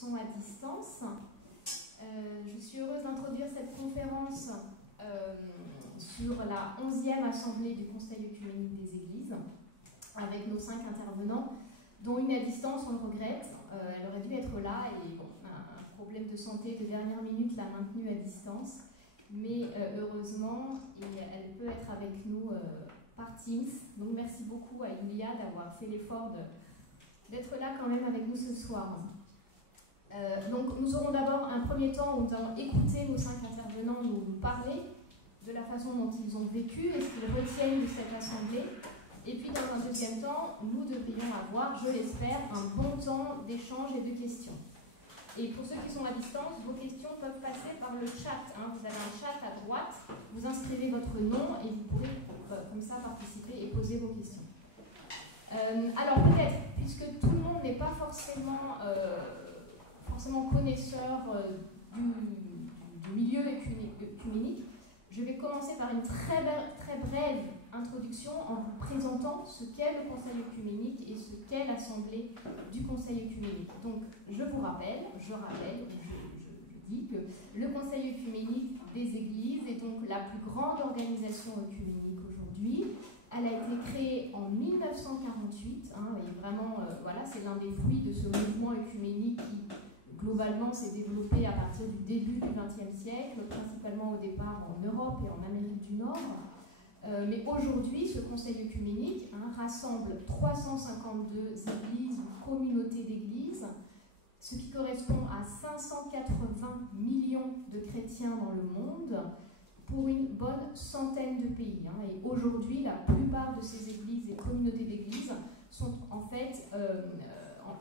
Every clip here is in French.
sont à distance. Je suis heureuse d'introduire cette conférence sur la 11e Assemblée du Conseil œcuménique des Églises, avec nos 5 intervenants, dont une à distance, on le regrette. Elle aurait dû être là, et bon, un problème de santé de dernière minute l'a maintenue à distance. Mais heureusement, elle peut être avec nous par Teams. Donc merci beaucoup à Ilia d'avoir fait l'effort d'être là quand même avec nous ce soir. Donc nous aurons d'abord un premier temps où nous allons écouter nos 5 intervenants nous parler de la façon dont ils ont vécu et ce qu'ils retiennent de cette assemblée. Et puis dans un deuxième temps, nous devrions avoir, je l'espère, un bon temps d'échange et de questions. Et pour ceux qui sont à distance, vos questions peuvent passer par le chat. Vous avez un chat à droite, vous inscrivez votre nom et vous pourrez comme ça participer et poser vos questions. Alors peut-être, puisque tout le monde n'est pas forcément connaisseur du milieu œcuménique, je vais commencer par une très brève introduction en vous présentant ce qu'est le Conseil œcuménique et ce qu'est l'Assemblée du Conseil œcuménique. Donc, je dis que le Conseil œcuménique des Églises est donc la plus grande organisation œcuménique aujourd'hui. Elle a été créée en 1948, et vraiment, voilà, c'est l'un des fruits de ce mouvement œcuménique qui, globalement, s'est développé à partir du début du XXe siècle, principalement au départ en Europe et en Amérique du Nord. Mais aujourd'hui, ce conseil œcuménique rassemble 352 églises ou communautés d'églises, ce qui correspond à 580 millions de chrétiens dans le monde, pour une bonne centaine de pays. Et aujourd'hui, la plupart de ces églises et communautés d'églises sont en fait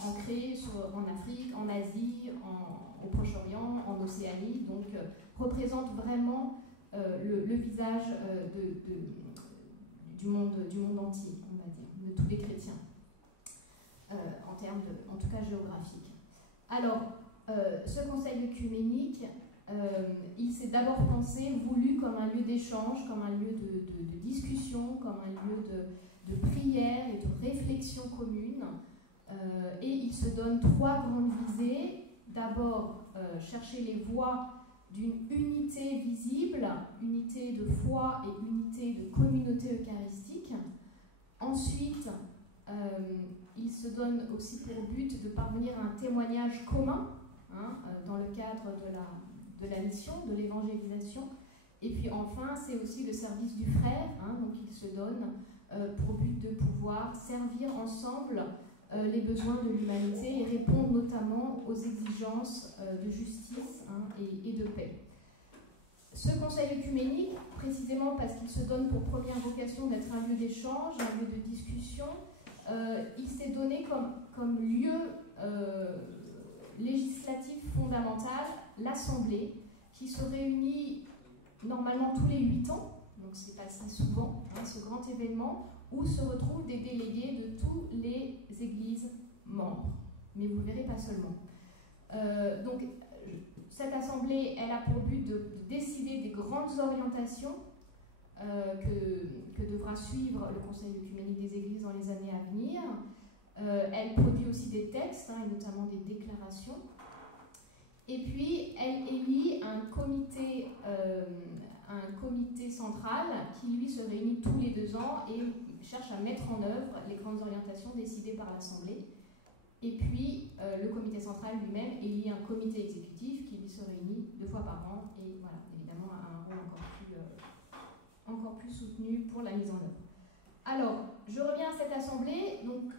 ancrées en Afrique, en Asie, au Proche-Orient, en Océanie, donc représentent vraiment le visage du monde entier, on va dire, de tous les chrétiens, en termes en tout cas géographiques. Alors, ce conseil œcuménique, il s'est d'abord pensé, voulu comme un lieu d'échange, comme un lieu de discussion, comme un lieu de prière et de réflexion commune. Et il se donne 3 grandes visées. D'abord, chercher les voies d'une unité visible, unité de foi et unité de communauté eucharistique. Ensuite, il se donne aussi pour but de parvenir à un témoignage commun dans le cadre de la mission, de l'évangélisation. Et puis enfin, c'est aussi le service du frère, donc il se donne pour but de pouvoir servir ensemble les besoins de l'humanité et répondre notamment aux exigences de justice et de paix. Ce conseil œcuménique, précisément parce qu'il se donne pour première vocation d'être un lieu d'échange, un lieu de discussion, il s'est donné comme lieu législatif fondamental l'Assemblée, qui se réunit normalement tous les 8 ans, donc c'est pas si souvent, ce grand événement, où se retrouvent des délégués de toutes les églises membres. Mais vous ne verrez pas seulement. Donc, cette assemblée, elle a pour but de décider des grandes orientations que devra suivre le Conseil œcuménique des Églises dans les années à venir. Elle produit aussi des textes, et notamment des déclarations. Et puis, elle élit un comité central qui, lui, se réunit tous les 2 ans et cherche à mettre en œuvre les grandes orientations décidées par l'Assemblée. Et puis, le comité central lui-même élit un comité exécutif qui, lui, se réunit 2 fois par an et, voilà, évidemment, a un rôle encore plus soutenu pour la mise en œuvre. Alors, je reviens à cette assemblée. Donc,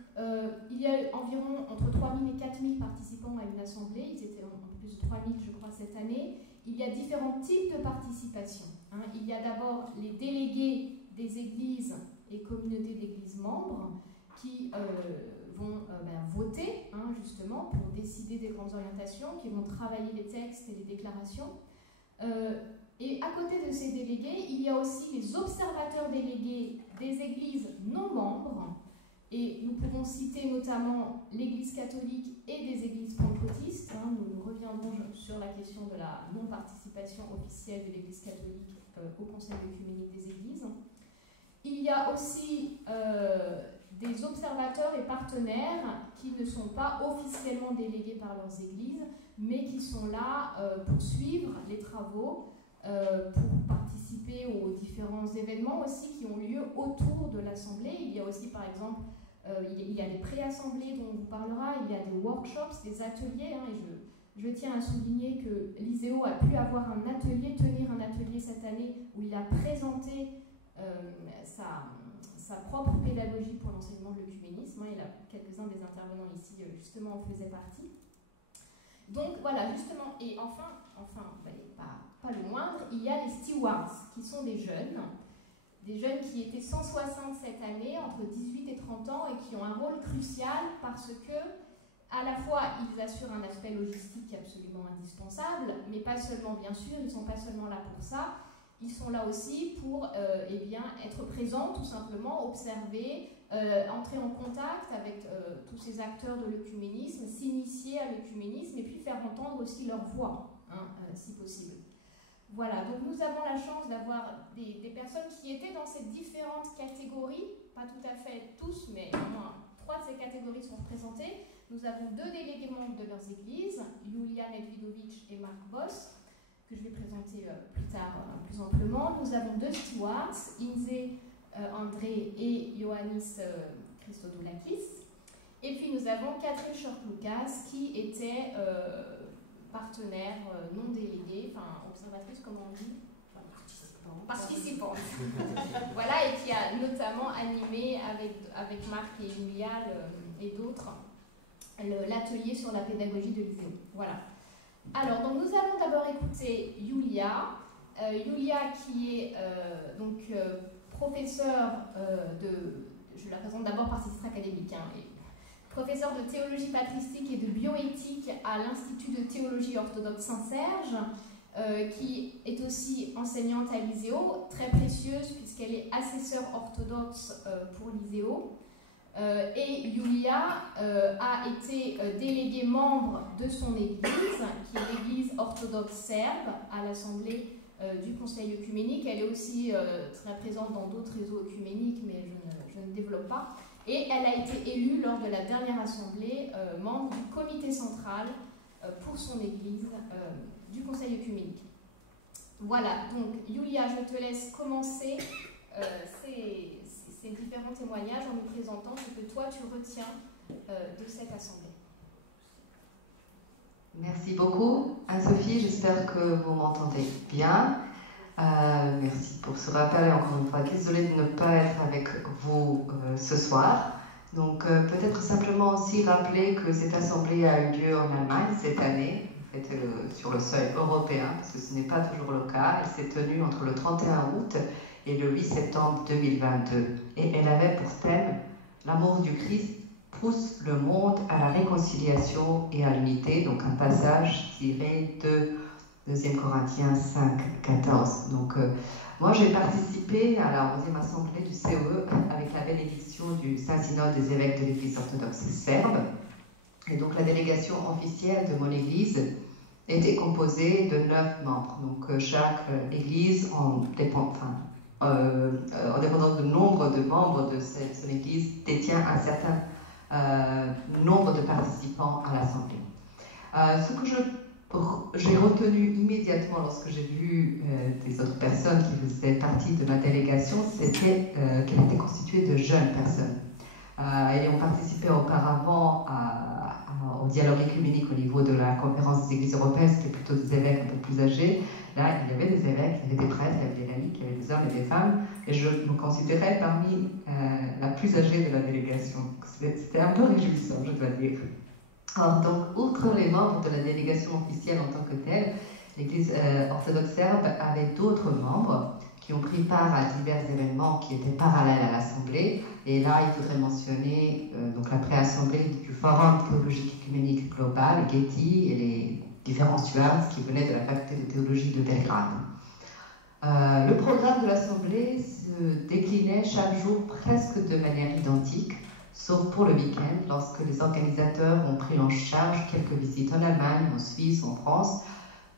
il y a environ entre 3000 et 4000 participants à une assemblée. Ils étaient un peu plus de 3000, je crois, cette année. Il y a différents types de participation. Il y a d'abord les délégués des églises et communautés d'églises membres qui vont voter, justement, pour décider des grandes orientations, qui vont travailler les textes et les déclarations. Et à côté de ces délégués, il y a aussi les observateurs délégués des églises non membres. Et nous pouvons citer notamment l'Église catholique et des églises pentecôtistes. Nous reviendrons sur la question de la non-participation officielle de l'Église catholique au Conseil œcuménique des Églises. Il y a aussi des des observateurs et partenaires qui ne sont pas officiellement délégués par leurs églises, mais qui sont là pour suivre les travaux, pour participer aux différents événements aussi qui ont lieu autour de l'Assemblée. Il y a aussi, par exemple, il y a des pré-assemblées dont on vous parlera, il y a des workshops, des ateliers, hein, et je tiens à souligner que l'ISEO a pu avoir tenir un atelier cette année où il a présenté sa propre pédagogie pour l'enseignement de l'œcuménisme. Il a quelques-uns des intervenants ici justement en faisaient partie. Donc voilà, justement, et enfin pas le moindre, il y a les stewards, qui sont des jeunes qui étaient 160 cette année, entre 18 et 30 ans, et qui ont un rôle crucial parce que, à la fois, ils assurent un aspect logistique absolument indispensable, mais pas seulement, bien sûr, ils ne sont pas seulement là pour ça, ils sont là aussi pour être présents, tout simplement, observer, entrer en contact avec tous ces acteurs de l'œcuménisme, s'initier à l'œcuménisme et puis faire entendre aussi leur voix, si possible. Voilà, donc nous avons la chance d'avoir des personnes qui étaient dans ces différentes catégories, pas tout à fait tous, mais au moins 3 de ces catégories sont représentées. Nous avons 2 délégués membres de leurs églises, Julia Nedvidovic et Marc Boss, que je vais présenter plus tard plus amplement. Nous avons 2 stewards, Inze André et Ioannis Christodoulakis. Et puis nous avons Catherine Short-Lucas qui était partenaire non déléguée, enfin observatrice comme on dit, participante. Voilà, et qui a notamment animé avec Marc et Julia et d'autres l'atelier sur la pédagogie de l'ISEO. Voilà. Alors, donc nous allons d'abord écouter Julia. Julia qui est professeure je la présente d'abord par titre académique, professeure de théologie patristique et de bioéthique à l'Institut de théologie orthodoxe Saint-Serge, qui est aussi enseignante à l'ISEO, très précieuse puisqu'elle est assesseure orthodoxe pour l'ISEO. Et Julia a été déléguée membre de son église, qui est l'église orthodoxe serbe à l'Assemblée du Conseil œcuménique. Elle est aussi très présente dans d'autres réseaux œcuméniques, mais je ne développe pas. Et elle a été élue lors de la dernière assemblée membre du comité central pour son église du Conseil œcuménique. Voilà, donc Julia, je te laisse commencer ces différents témoignages en nous présentant ce que toi tu retiens de cette assemblée. Merci beaucoup, Anne-Sophie, j'espère que vous m'entendez bien. Merci pour ce rappel et encore une fois, désolée de ne pas être avec vous ce soir. Donc peut-être simplement aussi rappeler que cette assemblée a eu lieu en Allemagne cette année, en fait sur le seuil européen, parce que ce n'est pas toujours le cas. Elle s'est tenue entre le 31 août et le 8 septembre 2022. Et elle avait pour thème « L'amour du Christ pousse le monde à la réconciliation et à l'unité », donc un passage tiré de 2 Corinthiens 5, 14. Donc moi j'ai participé à la 11e assemblée du COE avec la bénédiction du Saint-Synode des évêques de l'Église orthodoxe serbe. Et donc la délégation officielle de mon église était composée de 9 membres. Donc chaque église en dépendant du nombre de membres de son église, détient un certain nombre de participants à l'assemblée. Ce que j'ai retenu immédiatement lorsque j'ai vu des autres personnes qui faisaient partie de ma délégation, c'était qu'elle était constituée de jeunes personnes. Ayant participé auparavant au dialogue œcuménique au niveau de la conférence des églises européennes, c'était plutôt des évêques un peu plus âgés. Là, il y avait des évêques, il y avait des prêtres, il y avait des laïcs, il y avait des hommes et des femmes, et je me considérais parmi la plus âgée de la délégation. C'était un peu réjouissant, je dois dire. Alors, donc, outre les membres de la délégation officielle en tant que telle, l'Église orthodoxe serbe avait d'autres membres qui ont pris part à divers événements qui étaient parallèles à l'Assemblée. Et là, il faudrait mentionner donc la pré-assemblée du Forum théologique œcuménique global, Getty, et les différents stewards qui venaient de la faculté de théologie de Belgrade. Le programme de l'Assemblée se déclinait chaque jour presque de manière identique, sauf pour le week-end, lorsque les organisateurs ont pris en charge quelques visites en Allemagne, en Suisse, en France,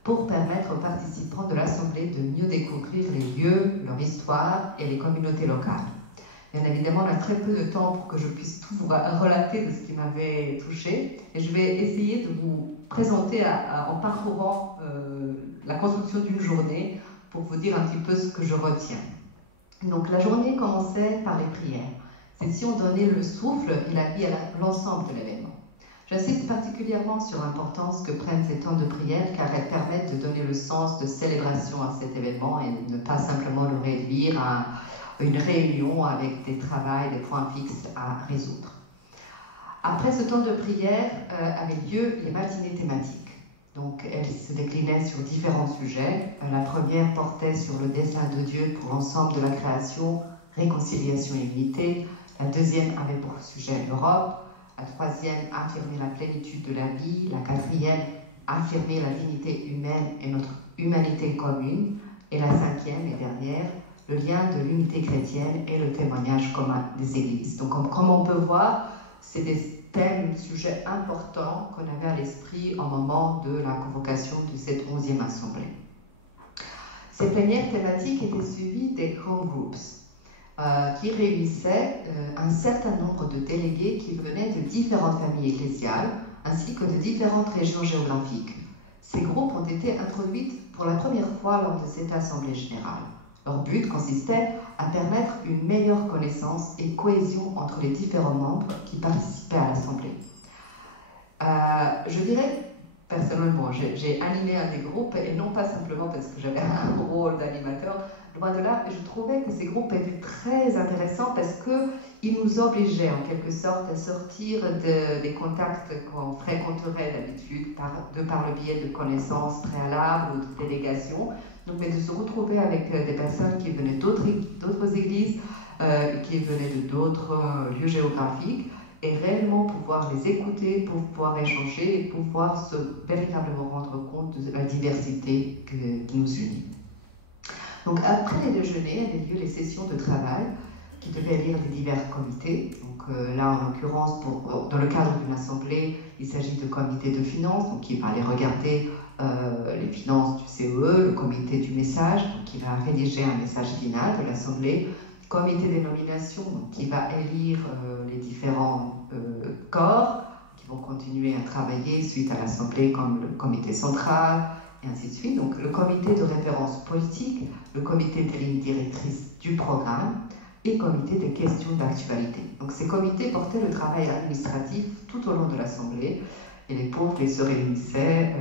pour permettre aux participants de l'Assemblée de mieux découvrir les lieux, leur histoire et les communautés locales. Bien évidemment, on a très peu de temps pour que je puisse tout vous relater de ce qui m'avait touché. Et je vais essayer de vous présenter en parcourant la construction d'une journée pour vous dire un petit peu ce que je retiens. Donc la journée commençait par les prières. C'est si on donnait le souffle et la vie à l'ensemble de l'événement. J'insiste particulièrement sur l'importance que prennent ces temps de prière car elles permettent de donner le sens de célébration à cet événement et ne pas simplement le réduire à une réunion avec des travaux, des points fixes à résoudre. Après ce temps de prière avaient lieu les matinées thématiques. Donc elles se déclinaient sur différents sujets. La première portait sur le dessein de Dieu pour l'ensemble de la création, réconciliation et unité. La deuxième avait pour sujet l'Europe. La troisième, affirmer la plénitude de la vie. La quatrième, affirmer la dignité humaine et notre humanité commune. Et la cinquième et dernière, le lien de l'unité chrétienne et le témoignage commun des églises. Donc comme on peut voir, c'est des thèmes, sujets importants qu'on avait à l'esprit au moment de la convocation de cette 11e assemblée. Ces plénières thématiques étaient suivies des home groups, qui réunissaient un certain nombre de délégués qui venaient de différentes familles ecclésiales, ainsi que de différentes régions géographiques. Ces groupes ont été introduits pour la première fois lors de cette assemblée générale. Leur but consistait à permettre une meilleure connaissance et cohésion entre les différents membres qui participaient à l'assemblée. Je dirais, personnellement, j'ai animé un des groupes, et non pas simplement parce que j'avais un rôle d'animateur, loin de là, je trouvais que ces groupes étaient très intéressants parce qu'ils nous obligeaient en quelque sorte à sortir des contacts qu'on fréquenterait d'habitude de par le biais de connaissances préalables ou de délégations, donc, mais de se retrouver avec des personnes qui venaient d'autres églises, qui venaient d'autres lieux géographiques, et réellement pouvoir les écouter, pour pouvoir échanger et pouvoir véritablement rendre compte de la diversité qui nous unit. Donc après les déjeuners avaient lieu les sessions de travail qui devaient lire des divers comités. Donc là, en l'occurrence, dans le cadre d'une assemblée, il s'agit de comités de finances, donc qui va aller regarder les finances du CEE, le comité du message, donc qui va rédiger un message final de l'assemblée, comité des nominations, donc qui va élire les différents corps qui vont continuer à travailler suite à l'assemblée, comme le comité central, et ainsi de suite. Donc le comité de référence politique, le comité des lignes directrices du programme et comité des questions d'actualité. Donc ces comités portaient le travail administratif tout au long de l'assemblée, et les pauvres se réunissaient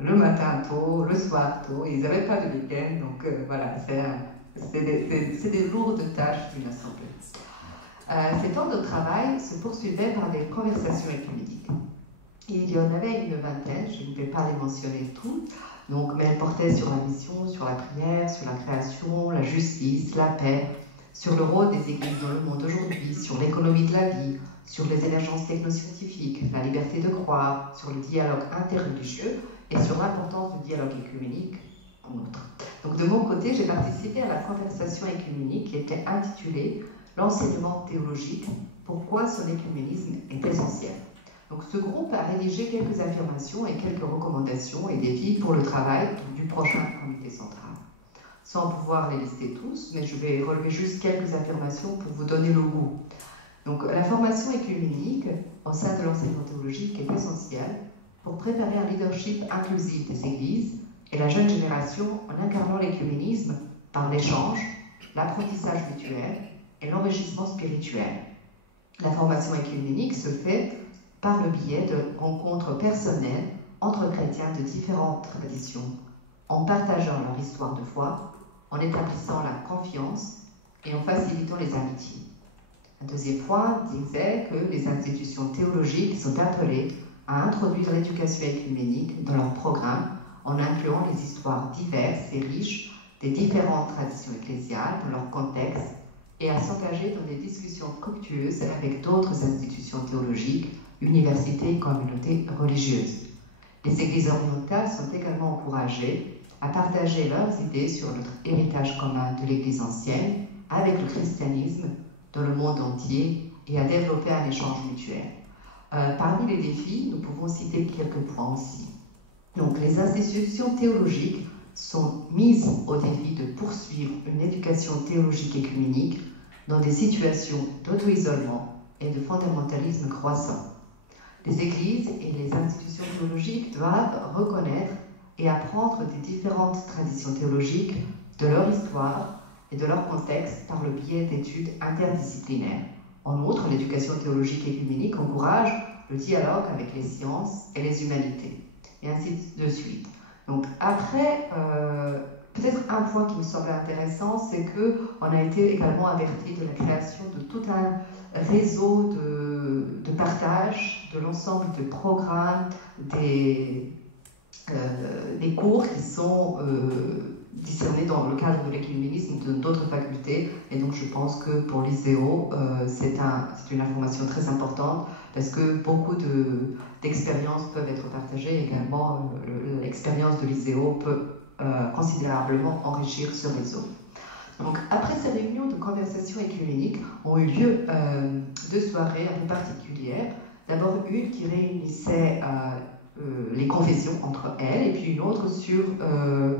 le matin tôt, le soir tôt, et ils n'avaient pas de week-end, donc voilà, c'est des lourdes tâches d'une assemblée. Ces temps de travail se poursuivaient par des conversations écuméniques. Et il y en avait une vingtaine, je ne vais pas les mentionner toutes, mais elles portaient sur la mission, sur la prière, sur la création, la justice, la paix, sur le rôle des églises dans le monde aujourd'hui, sur l'économie de la vie, sur les émergences technoscientifiques, la liberté de croire, sur le dialogue interreligieux et sur l'importance du dialogue écuménique en outre. Donc de mon côté, j'ai participé à la conversation écuménique qui était intitulée « L'enseignement théologique, pourquoi son écuménisme est essentiel ». Donc ce groupe a rédigé quelques affirmations et quelques recommandations et défis pour le travail du prochain comité central. Sans pouvoir les lister tous, mais je vais relever juste quelques affirmations pour vous donner le goût. Donc la formation écuménique au sein de l'enseignement théologique est essentielle pour préparer un leadership inclusif des églises et la jeune génération en incarnant l'écuménisme par l'échange, l'apprentissage mutuel et l'enrichissement spirituel. La formation écuménique se fait par le biais de rencontres personnelles entre chrétiens de différentes traditions, en partageant leur histoire de foi, en établissant la confiance et en facilitant les amitiés. Un deuxième point disait que les institutions théologiques sont appelées à introduire l'éducation écuménique dans leur programme en incluant les histoires diverses et riches des différentes traditions ecclésiales dans leur contexte et à s'engager dans des discussions fructueuses avec d'autres institutions théologiques, universités et communautés religieuses. Les églises orientales sont également encouragées à partager leurs idées sur notre héritage commun de l'Église ancienne avec le christianisme dans le monde entier et à développer un échange mutuel. Parmi les défis, nous pouvons citer quelques points aussi. Donc, les institutions théologiques sont mises au défi de poursuivre une éducation théologique écuménique dans des situations d'auto-isolement et de fondamentalisme croissant. Les églises et les institutions théologiques doivent reconnaître et apprendre des différentes traditions théologiques, de leur histoire et de leur contexte par le biais d'études interdisciplinaires. En outre, l'éducation théologique écuménique encourage le dialogue avec les sciences et les humanités, et ainsi de suite. Donc après, peut-être un point qui me semble intéressant, c'est qu'on a été également averti de la création de tout un réseau de partage de l'ensemble des programmes, des cours qui sont discernés dans le cadre de l'écuménisme de d'autres facultés. Et donc je pense que pour l'ISEO, c'est une information très importante parce que beaucoup d'expériences peuvent être partagées. Également, l'expérience de l'ISEO peut considérablement enrichir ce réseau. Donc, après ces réunions de conversation écuménique, ont eu lieu 2 soirées un peu particulières. D'abord une qui réunissait les confessions entre elles, et puis une autre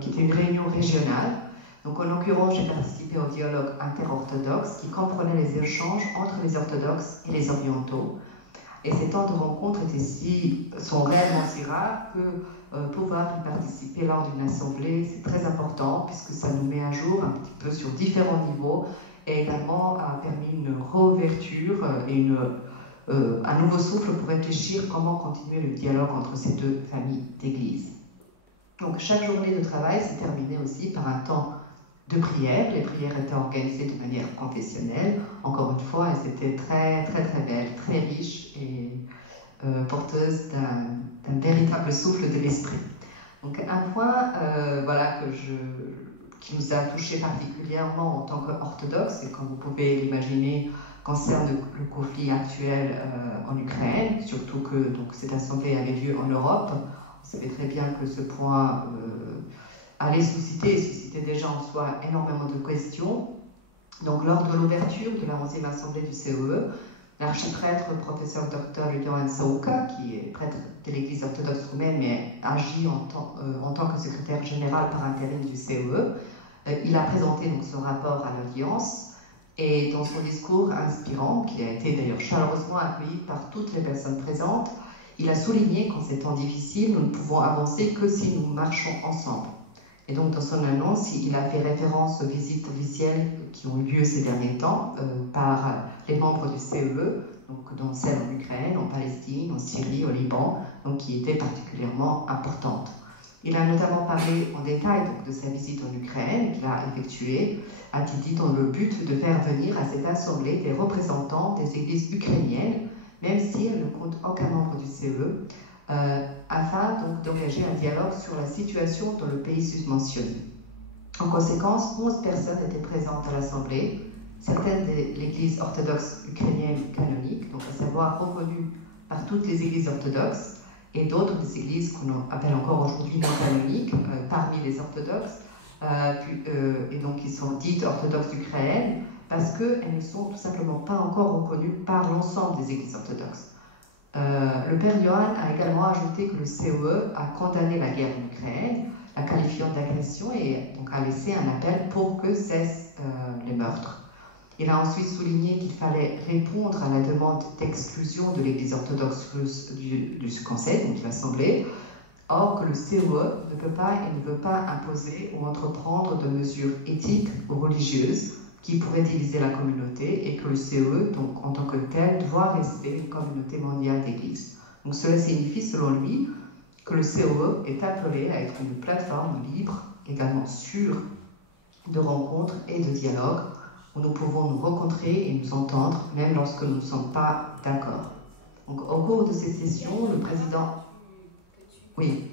qui était une réunion régionale. Donc en l'occurrence, j'ai participé au dialogue interorthodoxe qui comprenait les échanges entre les orthodoxes et les orientaux. Et ces temps de rencontre sont réellement si rares que pouvoir y participer lors d'une assemblée, c'est très important puisque ça nous met à jour un petit peu sur différents niveaux et également a permis une réouverture et un nouveau souffle pour réfléchir comment continuer le dialogue entre ces 2 familles d'églises. Donc chaque journée de travail s'est terminée aussi par un temps de prière. Les prières étaient organisées de manière confessionnelle, encore une fois, et c'était très très très belle, très riche et porteuse d'un véritable souffle de l'esprit. Donc un point qui nous a touché particulièrement en tant qu'orthodoxe, et comme vous pouvez l'imaginer, concerne le conflit actuel en Ukraine, surtout que donc, cette assemblée avait lieu en Europe. On savait très bien que ce point allait susciter déjà en soi énormément de questions. Donc lors de l'ouverture de la 11e assemblée du CEE, l'archiprêtre professeur Dr. Johan Sauka, qui est prêtre de l'Église orthodoxe roumaine mais agit en tant que secrétaire général par intérim du CEE, il a présenté donc son rapport à l'Alliance. Et dans son discours inspirant, qui a été d'ailleurs chaleureusement accueilli par toutes les personnes présentes, il a souligné qu'en ces temps difficiles, nous ne pouvons avancer que si nous marchons ensemble. Et donc dans son annonce, il a fait référence aux visites officielles qui ont eu lieu ces derniers temps par les membres du CEE, donc dont celles en Ukraine, en Palestine, en Syrie, au Liban, donc qui étaient particulièrement importantes. Il a notamment parlé en détail donc, de sa visite en Ukraine qu'il a effectuée, a-t-il dit, dans le but de faire venir à cette assemblée des représentants des églises ukrainiennes, même si elle ne compte aucun membre du CEE, afin donc d'engager un dialogue sur la situation dans le pays susmentionné. En conséquence, 11 personnes étaient présentes à l'assemblée, certaines de l'église orthodoxe ukrainienne canonique, donc à savoir reconnues par toutes les églises orthodoxes, et d'autres des églises qu'on appelle encore aujourd'hui non canoniques, parmi les orthodoxes, et donc qui sont dites orthodoxes ukrainiennes, parce qu'elles ne sont tout simplement pas encore reconnues par l'ensemble des églises orthodoxes. Le père Johan a également ajouté que le CEE a condamné la guerre en Ukraine, la qualifiant d'agression et donc a laissé un appel pour que cessent les meurtres. Il a ensuite souligné qu'il fallait répondre à la demande d'exclusion de l'Église orthodoxe russe du Conseil, donc de l'Assemblée, or que le CEE ne peut pas et ne veut pas imposer ou entreprendre de mesures éthiques ou religieuses qui pourraient diviser la communauté et que le CEE, donc en tant que tel, doit rester une communauté mondiale d'églises. Donc cela signifie, selon lui, que le CEE est appelé à être une plateforme libre, également sûre, de rencontres et de dialogues, où nous pouvons nous rencontrer et nous entendre, même lorsque nous ne sommes pas d'accord. Donc, au cours de ces sessions, le président... Oui,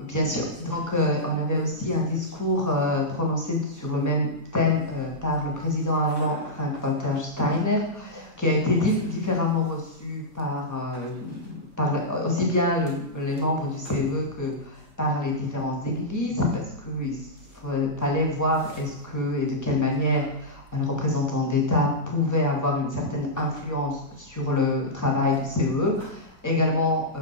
bien sûr. Donc, on avait aussi un discours prononcé sur le même thème par le président allemand Frank-Walter Steiner, qui a été différemment reçu par aussi bien les membres du CEE que par les différentes églises, parce qu'il fallait voir est-ce que et de quelle manière un représentant d'État pouvait avoir une certaine influence sur le travail du CEE. Également,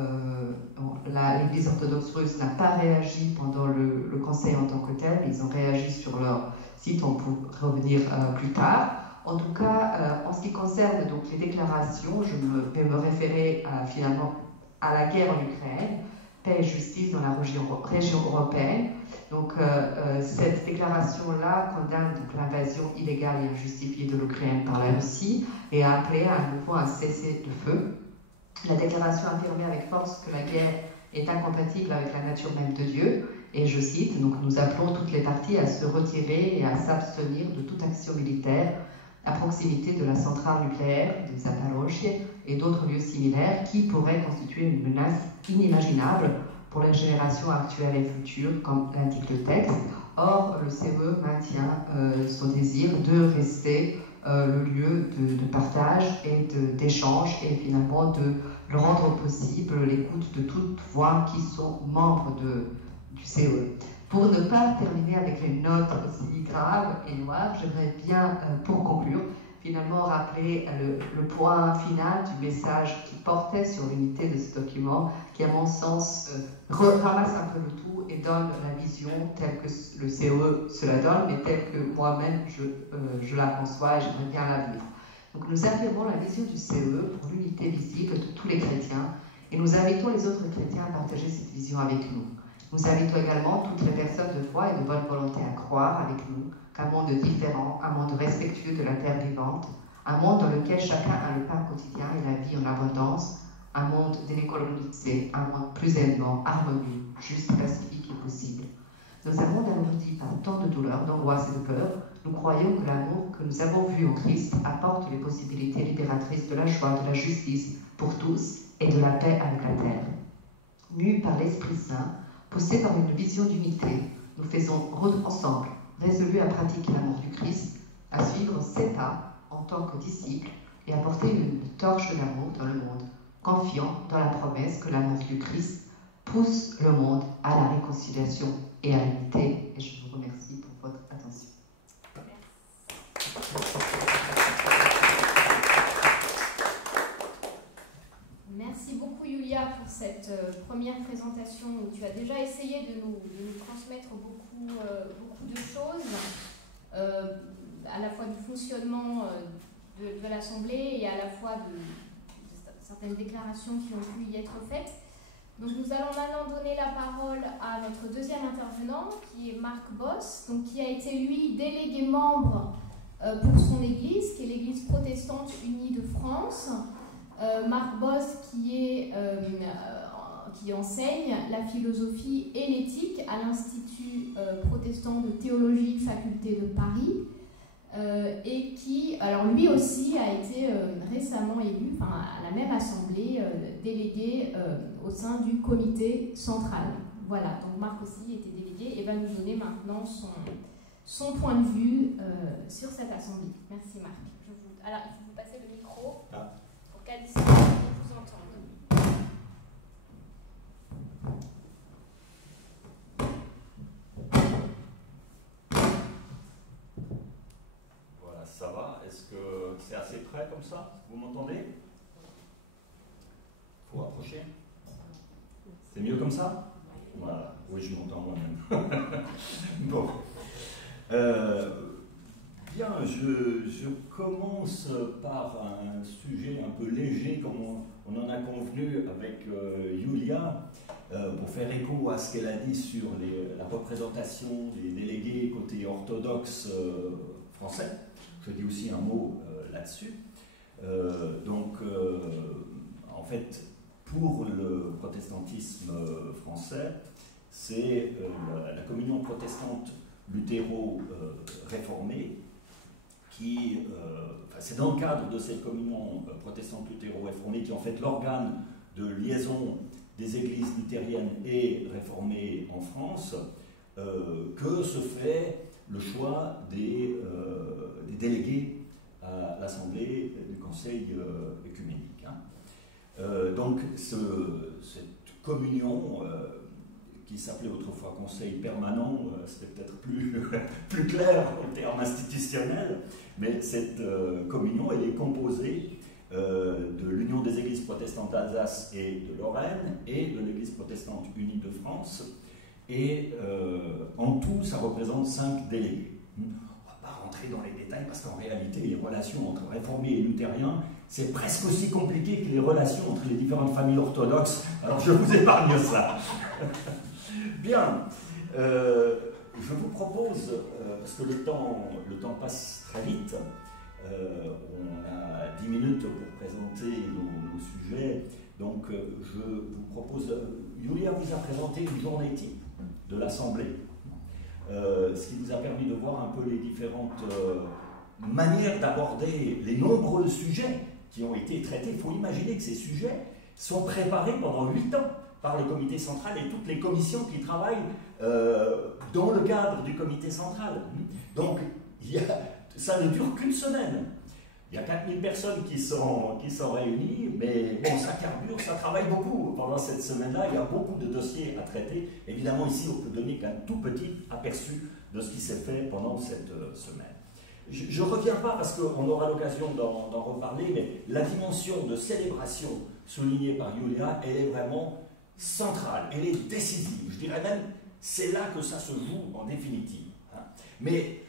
l'Église orthodoxe russe n'a pas réagi pendant le conseil en tant que tel, ils ont réagi sur leur site, on peut revenir plus tard. En tout cas, en ce qui concerne donc les déclarations, je vais me référer finalement à la guerre en Ukraine, paix et justice dans la région européenne. Donc cette déclaration-là condamne l'invasion illégale et injustifiée de l'Ukraine par la Russie et a appelé à nouveau un cessez-le-feu. La déclaration affirmait avec force que la guerre est incompatible avec la nature même de Dieu. Et je cite, donc nous appelons toutes les parties à se retirer et à s'abstenir de toute action militaire à proximité de la centrale nucléaire de Zaporozhye et d'autres lieux similaires qui pourraient constituer une menace inimaginable pour les générations actuelles et futures, comme l'indique le texte. Or, le CE maintient son désir de rester le lieu de partage et d'échange et finalement de rendre possible l'écoute de toutes voix qui sont membres du CE. Pour ne pas terminer avec les notes aussi graves et noires, j'aimerais bien, pour conclure, finalement rappeler le point final du message qui portait sur l'unité de ce document, qui à mon sens ramasse un peu le tout et donne la vision telle que le CE se la donne, mais telle que moi-même je la conçois et j'aimerais bien la vivre. Donc nous affirmons la vision du CE pour l'unité visible de tous les chrétiens et nous invitons les autres chrétiens à partager cette vision avec nous. Nous invitons également toutes les personnes de foi et de bonne volonté à croire avec nous qu'un monde différent, un monde respectueux de la terre vivante, un monde dans lequel chacun a le pain quotidien et la vie en abondance, un monde décolonialisé, un monde plus aimant, harmonieux, juste, pacifique et possible. Dans un monde alourdi par tant de douleurs, d'angoisse et de peur, nous croyons que l'amour que nous avons vu en Christ apporte les possibilités libératrices de la joie, de la justice pour tous et de la paix avec la terre. Mus par l'Esprit Saint, poussés par une vision d'unité, nous faisons route ensemble, résolus à pratiquer l'amour du Christ, à suivre ses pas en tant que disciples et à porter une torche d'amour dans le monde, confiant dans la promesse que l'amour du Christ pousse le monde à la réconciliation et à l'unité. Et je vous remercie pour votre attention. Merci beaucoup Yulia pour cette première présentation où tu as déjà essayé de nous transmettre beaucoup de choses, à la fois du fonctionnement de l'Assemblée et à la fois de certaines déclarations qui ont pu y être faites. Donc nous allons maintenant donner la parole à notre deuxième intervenant qui est Marc Boss, donc qui a été lui délégué membre pour son église, qui est l'Église protestante unie de France. Marc Boss qui enseigne la philosophie et l'éthique à l'Institut protestant de théologie, faculté de Paris, et qui, alors lui aussi, a été récemment élu, à la même assemblée, délégué au sein du comité central. Voilà, donc Marc aussi était délégué et va nous donner maintenant son point de vue sur cette assemblée. Merci Marc. Alors, il faut vous passer le micro. Pour qu'Alice vous entende. Voilà, ça va. Est-ce que c'est assez près comme ça? Vous m'entendez? Il faut approcher. C'est mieux comme ça? Voilà. Oui, je m'entends moi-même. Bon. Bien, je commence par un sujet un peu léger, comme on en a convenu avec Yulia, pour faire écho à ce qu'elle a dit sur la représentation des délégués côté orthodoxe français. Je dis aussi un mot là-dessus. En fait, pour le protestantisme français, c'est la communion protestante luthéro-réformée c'est dans le cadre de cette communion protestante luthéro-réformée qui est en fait l'organe de liaison des églises luthériennes et réformées en France, que se fait le choix des délégués à l'Assemblée du Conseil œcuménique. Donc cette communion qui s'appelait autrefois Conseil permanent, c'était peut-être plus clair en termes institutionnels, mais cette communion, elle est composée de l'Union des Églises protestantes d'Alsace et de Lorraine et de l'Église protestante unie de France, et en tout, ça représente 5 délégués. On ne va pas rentrer dans les détails parce qu'en réalité, les relations entre réformés et luthériens, c'est presque aussi compliqué que les relations entre les différentes familles orthodoxes. Alors je vous épargne ça. Bien. Je vous propose, parce que le temps passe très vite, on a 10 minutes pour présenter nos sujets, donc je vous propose, Yulia vous a présenté une journée type de l'Assemblée, ce qui vous a permis de voir un peu les différentes manières d'aborder les nombreux sujets qui ont été traités. Il faut imaginer que ces sujets sont préparés pendant 8 ans par le comité central et toutes les commissions qui travaillent dans le cadre du comité central. Donc, ça ne dure qu'une semaine. Il y a 4000 personnes qui sont réunies, mais bon, ça carbure, ça travaille beaucoup pendant cette semaine-là. Il y a beaucoup de dossiers à traiter. Évidemment, ici, on peut donner qu'un tout petit aperçu de ce qui s'est fait pendant cette semaine. Je ne reviens pas parce qu'on aura l'occasion d'en reparler, mais la dimension de célébration soulignée par Yulia, elle est vraiment centrale, elle est décisive. Je dirais même, c'est là que ça se joue en définitive. Hein. Mais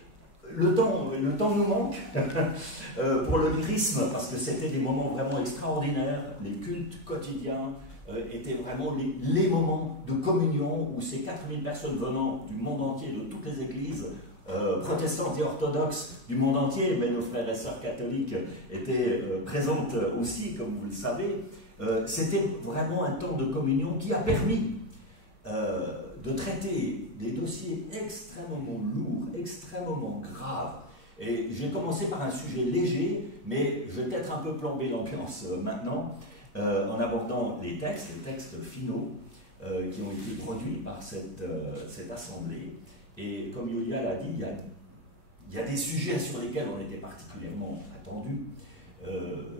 le temps nous manque pour le lyrisme, parce que c'était des moments vraiment extraordinaires. Les cultes quotidiens étaient vraiment les moments de communion où ces 4000 personnes venant du monde entier, de toutes les églises, protestantes et orthodoxes du monde entier, mais nos frères et sœurs catholiques étaient présentes aussi, comme vous le savez. C'était vraiment un temps de communion qui a permis de traiter des dossiers extrêmement lourds, extrêmement graves. Et j'ai commencé par un sujet léger, mais je vais peut-être un peu plomber l'ambiance maintenant, en abordant les textes finaux qui ont été produits par cette assemblée. Et comme Yulia l'a dit, il y a des sujets sur lesquels on était particulièrement attendu.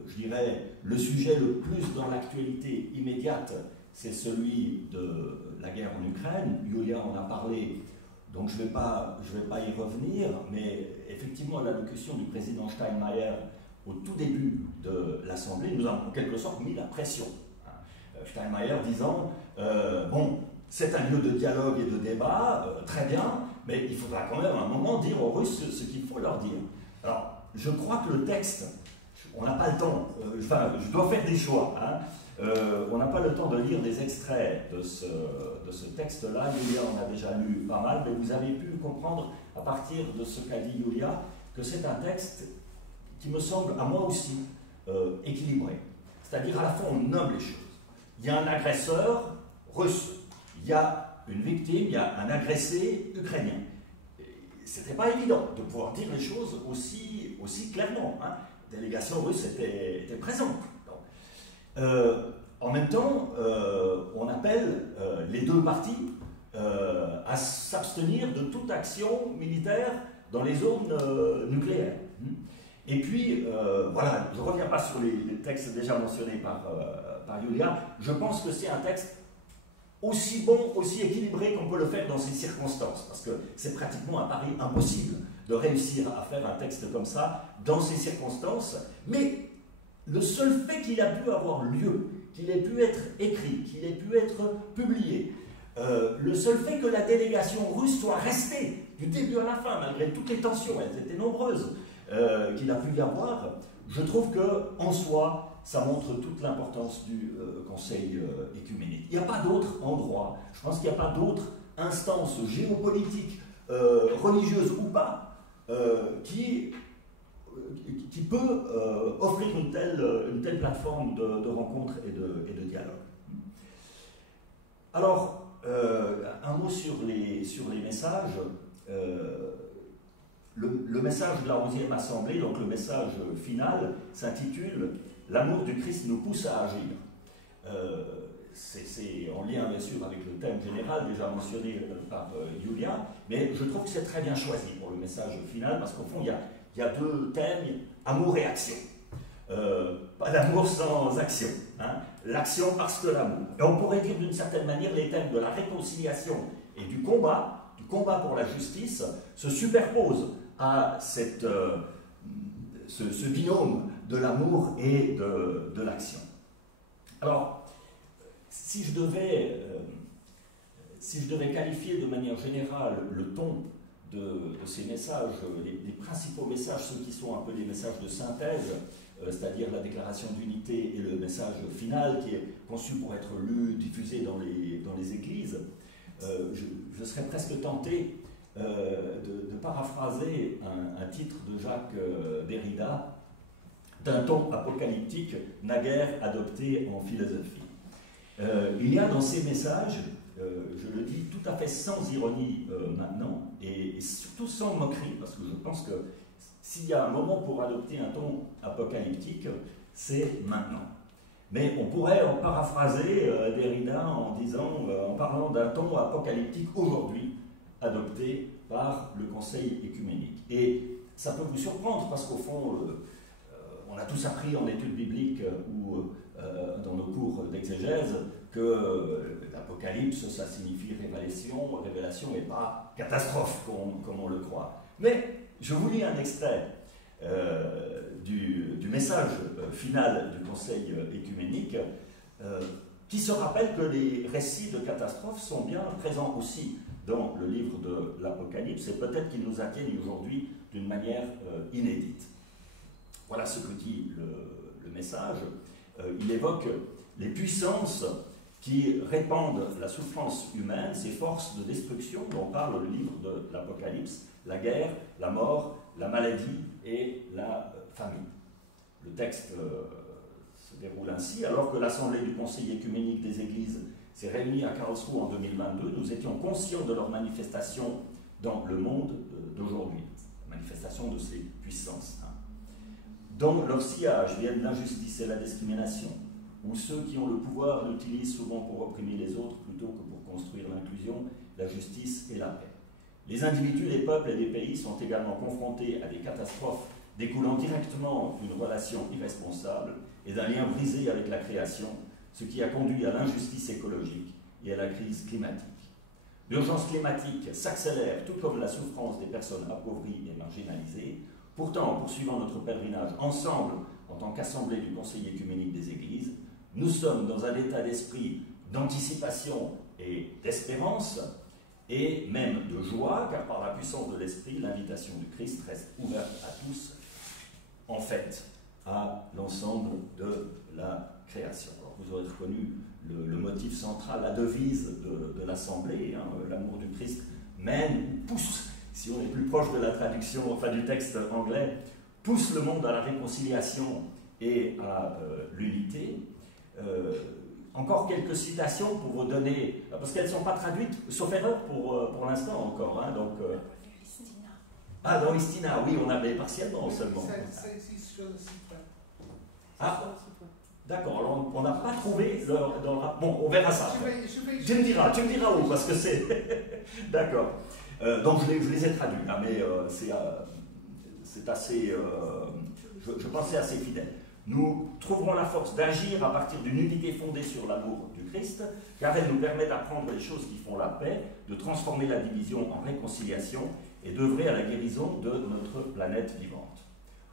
Je dirais, le sujet le plus dans l'actualité immédiate, c'est celui de la guerre en Ukraine. Yulia en a parlé, donc je ne vais pas y revenir, mais effectivement, l'allocution du président Steinmeier au tout début de l'Assemblée nous a en quelque sorte mis la pression. Steinmeier disant, bon, c'est un lieu de dialogue et de débat, très bien, mais il faudra quand même à un moment dire aux Russes ce qu'il faut leur dire. Alors, je crois que le texte, on n'a pas le temps, je dois faire des choix, hein. On n'a pas le temps de lire des extraits de ce texte-là. Yulia en a déjà lu pas mal, mais vous avez pu comprendre à partir de ce qu'a dit Yulia que c'est un texte qui me semble, à moi aussi, équilibré. C'est-à-dire, à la fois, on nomme les choses. Il y a un agresseur russe, il y a une victime, il y a un agressé ukrainien. C'était pas évident de pouvoir dire les choses aussi clairement. Hein. La délégation russe était présente. En même temps, on appelle les deux parties à s'abstenir de toute action militaire dans les zones nucléaires. Et puis, voilà, je ne reviens pas sur les textes déjà mentionnés par Yulia. Je pense que c'est un texte aussi bon, aussi équilibré qu'on peut le faire dans ces circonstances, parce que c'est pratiquement un pari impossible de réussir à faire un texte comme ça dans ces circonstances, mais le seul fait qu'il a pu avoir lieu, qu'il ait pu être écrit, qu'il ait pu être publié, le seul fait que la délégation russe soit restée du début à la fin, malgré toutes les tensions, elles étaient nombreuses, qu'il a pu y avoir, je trouve qu'en soi, ça montre toute l'importance du Conseil écuménique. Il n'y a pas d'autre endroit, je pense qu'il n'y a pas d'autre instance géopolitique, religieuse ou pas, qui peut offrir une telle plateforme de rencontre et de dialogue. Alors, un mot sur les messages. Le message de la 11e Assemblée, donc le message final, s'intitule « L'amour du Christ nous pousse à agir ». C'est en lien bien sûr avec le thème général déjà mentionné par Yulia, mais je trouve que c'est très bien choisi pour le message final, parce qu'au fond il y a deux thèmes, amour et action. Pas d'amour sans action. Hein. L'action parce que l'amour. Et on pourrait dire d'une certaine manière les thèmes de la réconciliation et du combat pour la justice, se superposent à ce binôme de l'amour et de l'action. Alors, si je devais qualifier de manière générale le ton de ces messages, les principaux messages, ceux qui sont un peu les messages de synthèse, c'est-à-dire la déclaration d'unité et le message final qui est conçu pour être lu, diffusé dans les églises, je serais presque tenté de paraphraser un titre de Jacques Derrida, d'un ton apocalyptique naguère adopté en philosophie. Il y a dans ces messages, je le dis tout à fait sans ironie maintenant, et surtout sans moquerie, parce que je pense que s'il y a un moment pour adopter un ton apocalyptique, c'est maintenant. Mais on pourrait en paraphraser Derrida en parlant d'un ton apocalyptique aujourd'hui adopté par le Conseil œcuménique. Et ça peut vous surprendre parce qu'au fond, on a tous appris en études bibliques ou dans nos cours d'exégèse que l'Apocalypse, ça signifie révélation et pas catastrophe, comme on le croit. Mais je vous lis un extrait du message final du Conseil œcuménique qui se rappelle que les récits de catastrophes sont bien présents aussi dans le livre de l'Apocalypse et peut-être qu'ils nous atteignent aujourd'hui d'une manière inédite. Voilà ce que dit le message. Il évoque les puissances qui répandent la souffrance humaine, ces forces de destruction dont parle le livre de l'Apocalypse, la guerre, la mort, la maladie et la famine. Le texte se déroule ainsi. Alors que l'Assemblée du Conseil œcuménique des Églises s'est réunie à Karlsruhe en 2022, nous étions conscients de leur manifestation dans le monde d'aujourd'hui, la manifestation de ces puissances. Dans leur sillage viennent l'injustice et la discrimination, où ceux qui ont le pouvoir l'utilisent souvent pour opprimer les autres plutôt que pour construire l'inclusion, la justice et la paix. Les individus, les peuples et les pays sont également confrontés à des catastrophes découlant directement d'une relation irresponsable et d'un lien brisé avec la création, ce qui a conduit à l'injustice écologique et à la crise climatique. L'urgence climatique s'accélère, tout comme la souffrance des personnes appauvries et marginalisées. Pourtant, en poursuivant notre pèlerinage ensemble, en tant qu'Assemblée du Conseil œcuménique des Églises, nous sommes dans un état d'esprit d'anticipation et d'espérance, et même de joie, car par la puissance de l'Esprit, l'invitation du Christ reste ouverte à tous, en fait, à l'ensemble de la création. Alors, vous aurez reconnu le motif central, la devise de l'Assemblée, hein, l'amour du Christ mène, pousse, si on est plus proche de la traduction, enfin du texte anglais, pousse le monde à la réconciliation et à l'unité. Encore quelques citations pour vous donner, parce qu'elles ne sont pas traduites, sauf erreur pour l'instant encore. Hein, donc, ah, dans l'Istina, oui, on avait partiellement seulement. Ah, d'accord, alors on n'a pas trouvé bon, on verra ça. Tu me diras où, parce que c'est... D'accord. Donc je les ai traduits, hein, mais c'est assez... je pensais assez fidèle. Nous trouverons la force d'agir à partir d'une unité fondée sur l'amour du Christ, car elle nous permet d'apprendre les choses qui font la paix, de transformer la division en réconciliation et d'œuvrer à la guérison de notre planète vivante.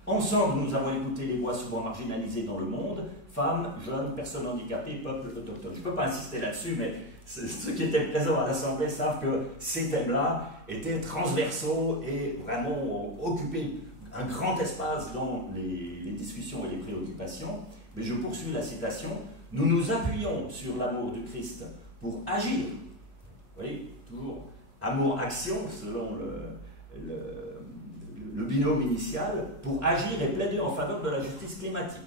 Ensemble, nous avons écouté les voix souvent marginalisées dans le monde, femmes, jeunes, personnes handicapées, peuples autochtones. Je ne peux pas insister là-dessus, mais ceux qui étaient présents à l'Assemblée savent que ces thèmes-là étaient transversaux et vraiment occupaient un grand espace dans les discussions et les préoccupations. Mais je poursuis la citation. Nous nous appuyons sur l'amour du Christ pour agir. Vous voyez, toujours amour-action, selon le binôme initial, pour agir et plaider en faveur de la justice climatique.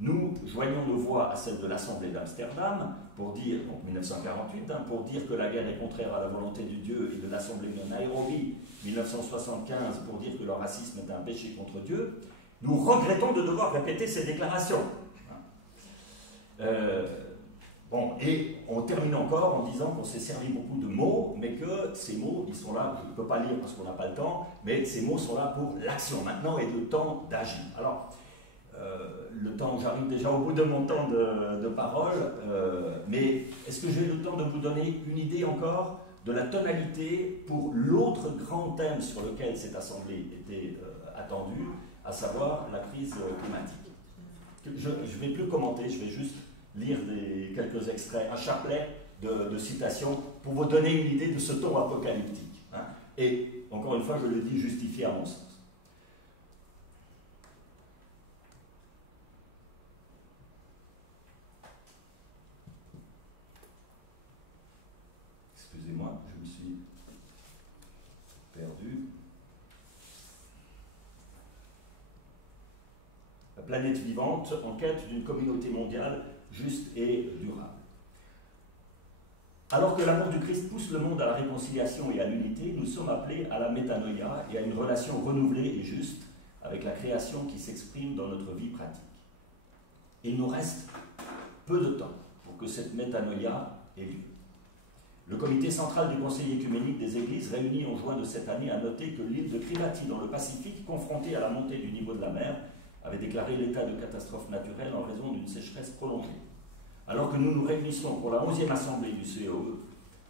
Nous joignons nos voix à celles de l'Assemblée d'Amsterdam, pour dire, donc 1948, hein, pour dire que la guerre est contraire à la volonté du Dieu, et de l'Assemblée de Nairobi, 1975, pour dire que le racisme est un péché contre Dieu. Nous regrettons de devoir répéter ces déclarations. Bon, et on termine encore en disant qu'on s'est servi beaucoup de mots, mais que ces mots, ils sont là, je ne peux pas lire parce qu'on n'a pas le temps, mais ces mots sont là pour l'action. Maintenant est le temps d'agir. Alors, le temps, j'arrive déjà au bout de mon temps de parole, mais est-ce que j'ai le temps de vous donner une idée encore de la tonalité pour l'autre grand thème sur lequel cette assemblée était attendue, à savoir la crise climatique. Je ne vais plus commenter, je vais juste lire quelques extraits, un chapelet de citations pour vous donner une idée de ce ton apocalyptique. Hein. Et, encore une fois, je le dis, justifié à mon sens. Excusez-moi, je me suis perdu. La planète vivante en quête d'une communauté mondiale juste et durable. Alors que l'amour du Christ pousse le monde à la réconciliation et à l'unité, nous sommes appelés à la métanoïa et à une relation renouvelée et juste avec la création qui s'exprime dans notre vie pratique. Il nous reste peu de temps pour que cette métanoïa ait lieu. Le comité central du Conseil écuménique des Églises, réuni en juin de cette année, a noté que l'île de Kiribati, dans le Pacifique, confrontée à la montée du niveau de la mer, avait déclaré l'état de catastrophe naturelle en raison d'une sécheresse prolongée. Alors que nous nous réunissons pour la 11e assemblée du COE,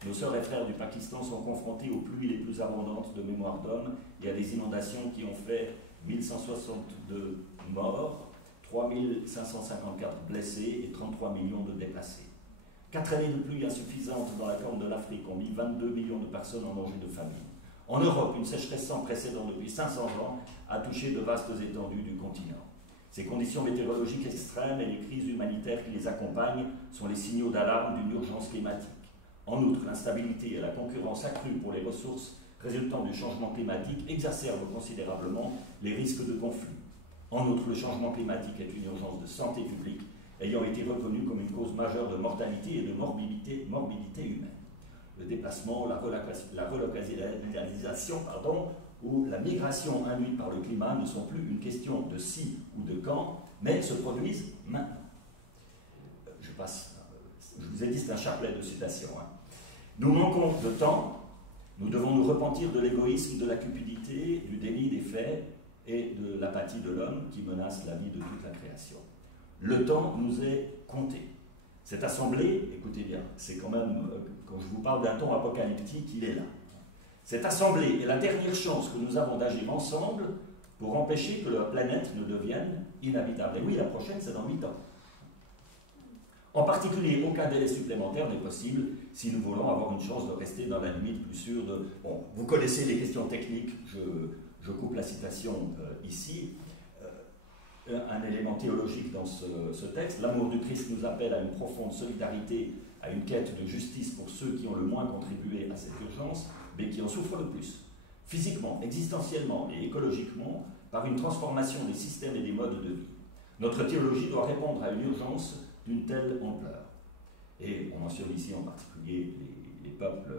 nos sœurs et frères du Pakistan sont confrontés aux pluies les plus abondantes de mémoire d'homme et à des inondations qui ont fait 1162 morts, 3554 blessés et 33 millions de déplacés. 4 années de pluie insuffisantes dans la Corne de l'Afrique ont mis 22 millions de personnes en danger de famine. En Europe, une sécheresse sans précédent depuis 500 ans a touché de vastes étendues du continent. Ces conditions météorologiques extrêmes et les crises humanitaires qui les accompagnent sont les signaux d'alarme d'une urgence climatique. En outre, l'instabilité et la concurrence accrue pour les ressources résultant du changement climatique exacerbent considérablement les risques de conflit. En outre, le changement climatique est une urgence de santé publique ayant été reconnue comme une cause majeure de mortalité et de morbidité humaine. Le déplacement, la relocalisation, ou la migration induite par le climat ne sont plus une question de si ou de quand, mais se produisent maintenant. Je vous ai dit, c'est un chapelet de citations. Nous manquons de temps, nous devons nous repentir de l'égoïsme, de la cupidité, du déni des faits et de l'apathie de l'homme qui menace la vie de toute la création. Le temps nous est compté. Cette assemblée, écoutez bien, c'est quand même, quand je vous parle d'un ton apocalyptique, il est là. Cette assemblée est la dernière chance que nous avons d'agir ensemble pour empêcher que la planète ne devienne inhabitable. Et oui, la prochaine, c'est dans 8 ans. En particulier, aucun délai supplémentaire n'est possible si nous voulons avoir une chance de rester dans la limite plus sûre de... Bon, vous connaissez les questions techniques, je coupe la citation ici. Un élément théologique dans ce texte. L'amour du Christ nous appelle à une profonde solidarité, à une quête de justice pour ceux qui ont le moins contribué à cette urgence, mais qui en souffrent le plus, physiquement, existentiellement et écologiquement, par une transformation des systèmes et des modes de vie. Notre théologie doit répondre à une urgence d'une telle ampleur. Et on mentionne ici en particulier les peuples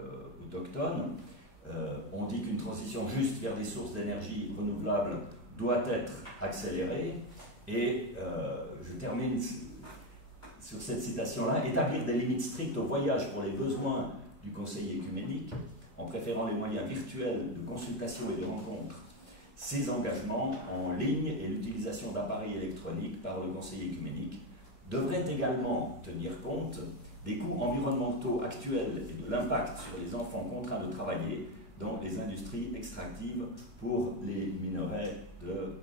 autochtones. On dit qu'une transition juste vers des sources d'énergie renouvelables doit être accélérée. Et je termine sur cette citation-là. Établir des limites strictes au voyage pour les besoins du Conseil écuménique, en préférant les moyens virtuels de consultation et de rencontre, ces engagements en ligne et l'utilisation d'appareils électroniques par le Conseil écuménique devraient également tenir compte des coûts environnementaux actuels et de l'impact sur les enfants contraints de travailler dans les industries extractives pour les minerais de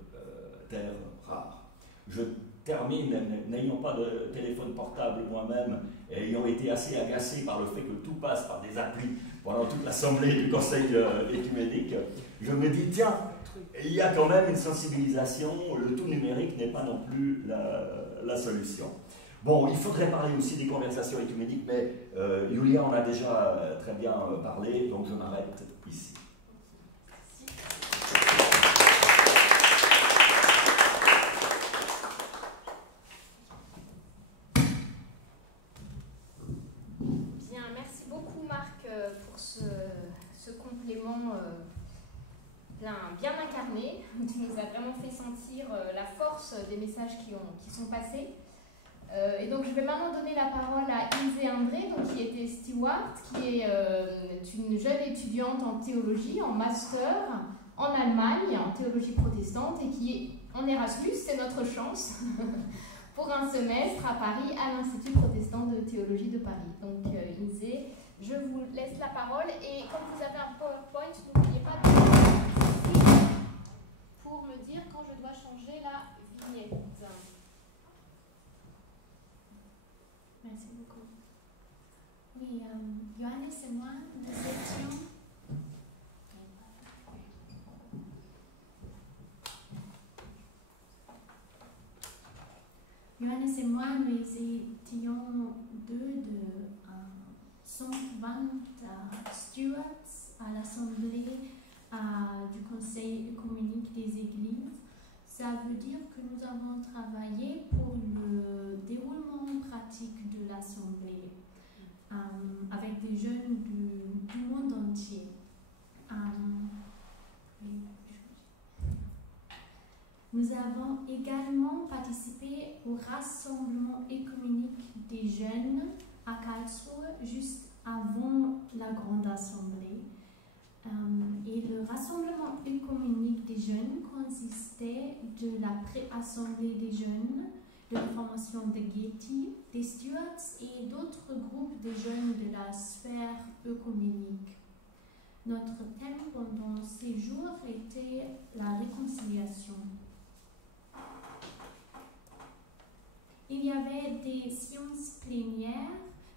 terres rares. Je termine, n'ayant pas de téléphone portable moi-même, et ayant été assez agacé par le fait que tout passe par des applis pendant toute l'assemblée du Conseil écuménique, je me dis, tiens, il y a quand même une sensibilisation, le tout numérique n'est pas non plus la solution. Bon, il faudrait parler aussi des conversations écuméniques, mais Julia en a déjà très bien parlé, donc je m'arrête ici. Bien, merci beaucoup Marc pour ce complément bien incarné. Tu nous as vraiment fait sentir la force des messages qui sont passés. Et donc je vais maintenant donner la parole à Ilse André, donc, qui était steward, qui est une jeune étudiante en théologie, en master en Allemagne, en théologie protestante, et qui est en Erasmus, c'est notre chance, pour un semestre à Paris, à l'Institut protestant de théologie de Paris. Donc Ilse, je vous laisse la parole, et comme vous avez un PowerPoint, n'oubliez pas de pour me dire quand je dois changer la vignette. Merci beaucoup. Oui, Johannes et moi, nous étions... étions de 120 stewards à l'Assemblée du Conseil œcuménique des Églises. Ça veut dire que nous avons travaillé pour le déroulement pratique de l'Assemblée avec des jeunes du monde entier. Nous avons également participé au rassemblement œcuménique des jeunes à Karlsruhe juste avant la Grande Assemblée. Et le rassemblement œcuménique des jeunes consistait de la pré-assemblée des jeunes, de la formation de Getty, des stewards et d'autres groupes de jeunes de la sphère œcuménique. Notre thème pendant ces jours était la réconciliation. Il y avait des séances plénières,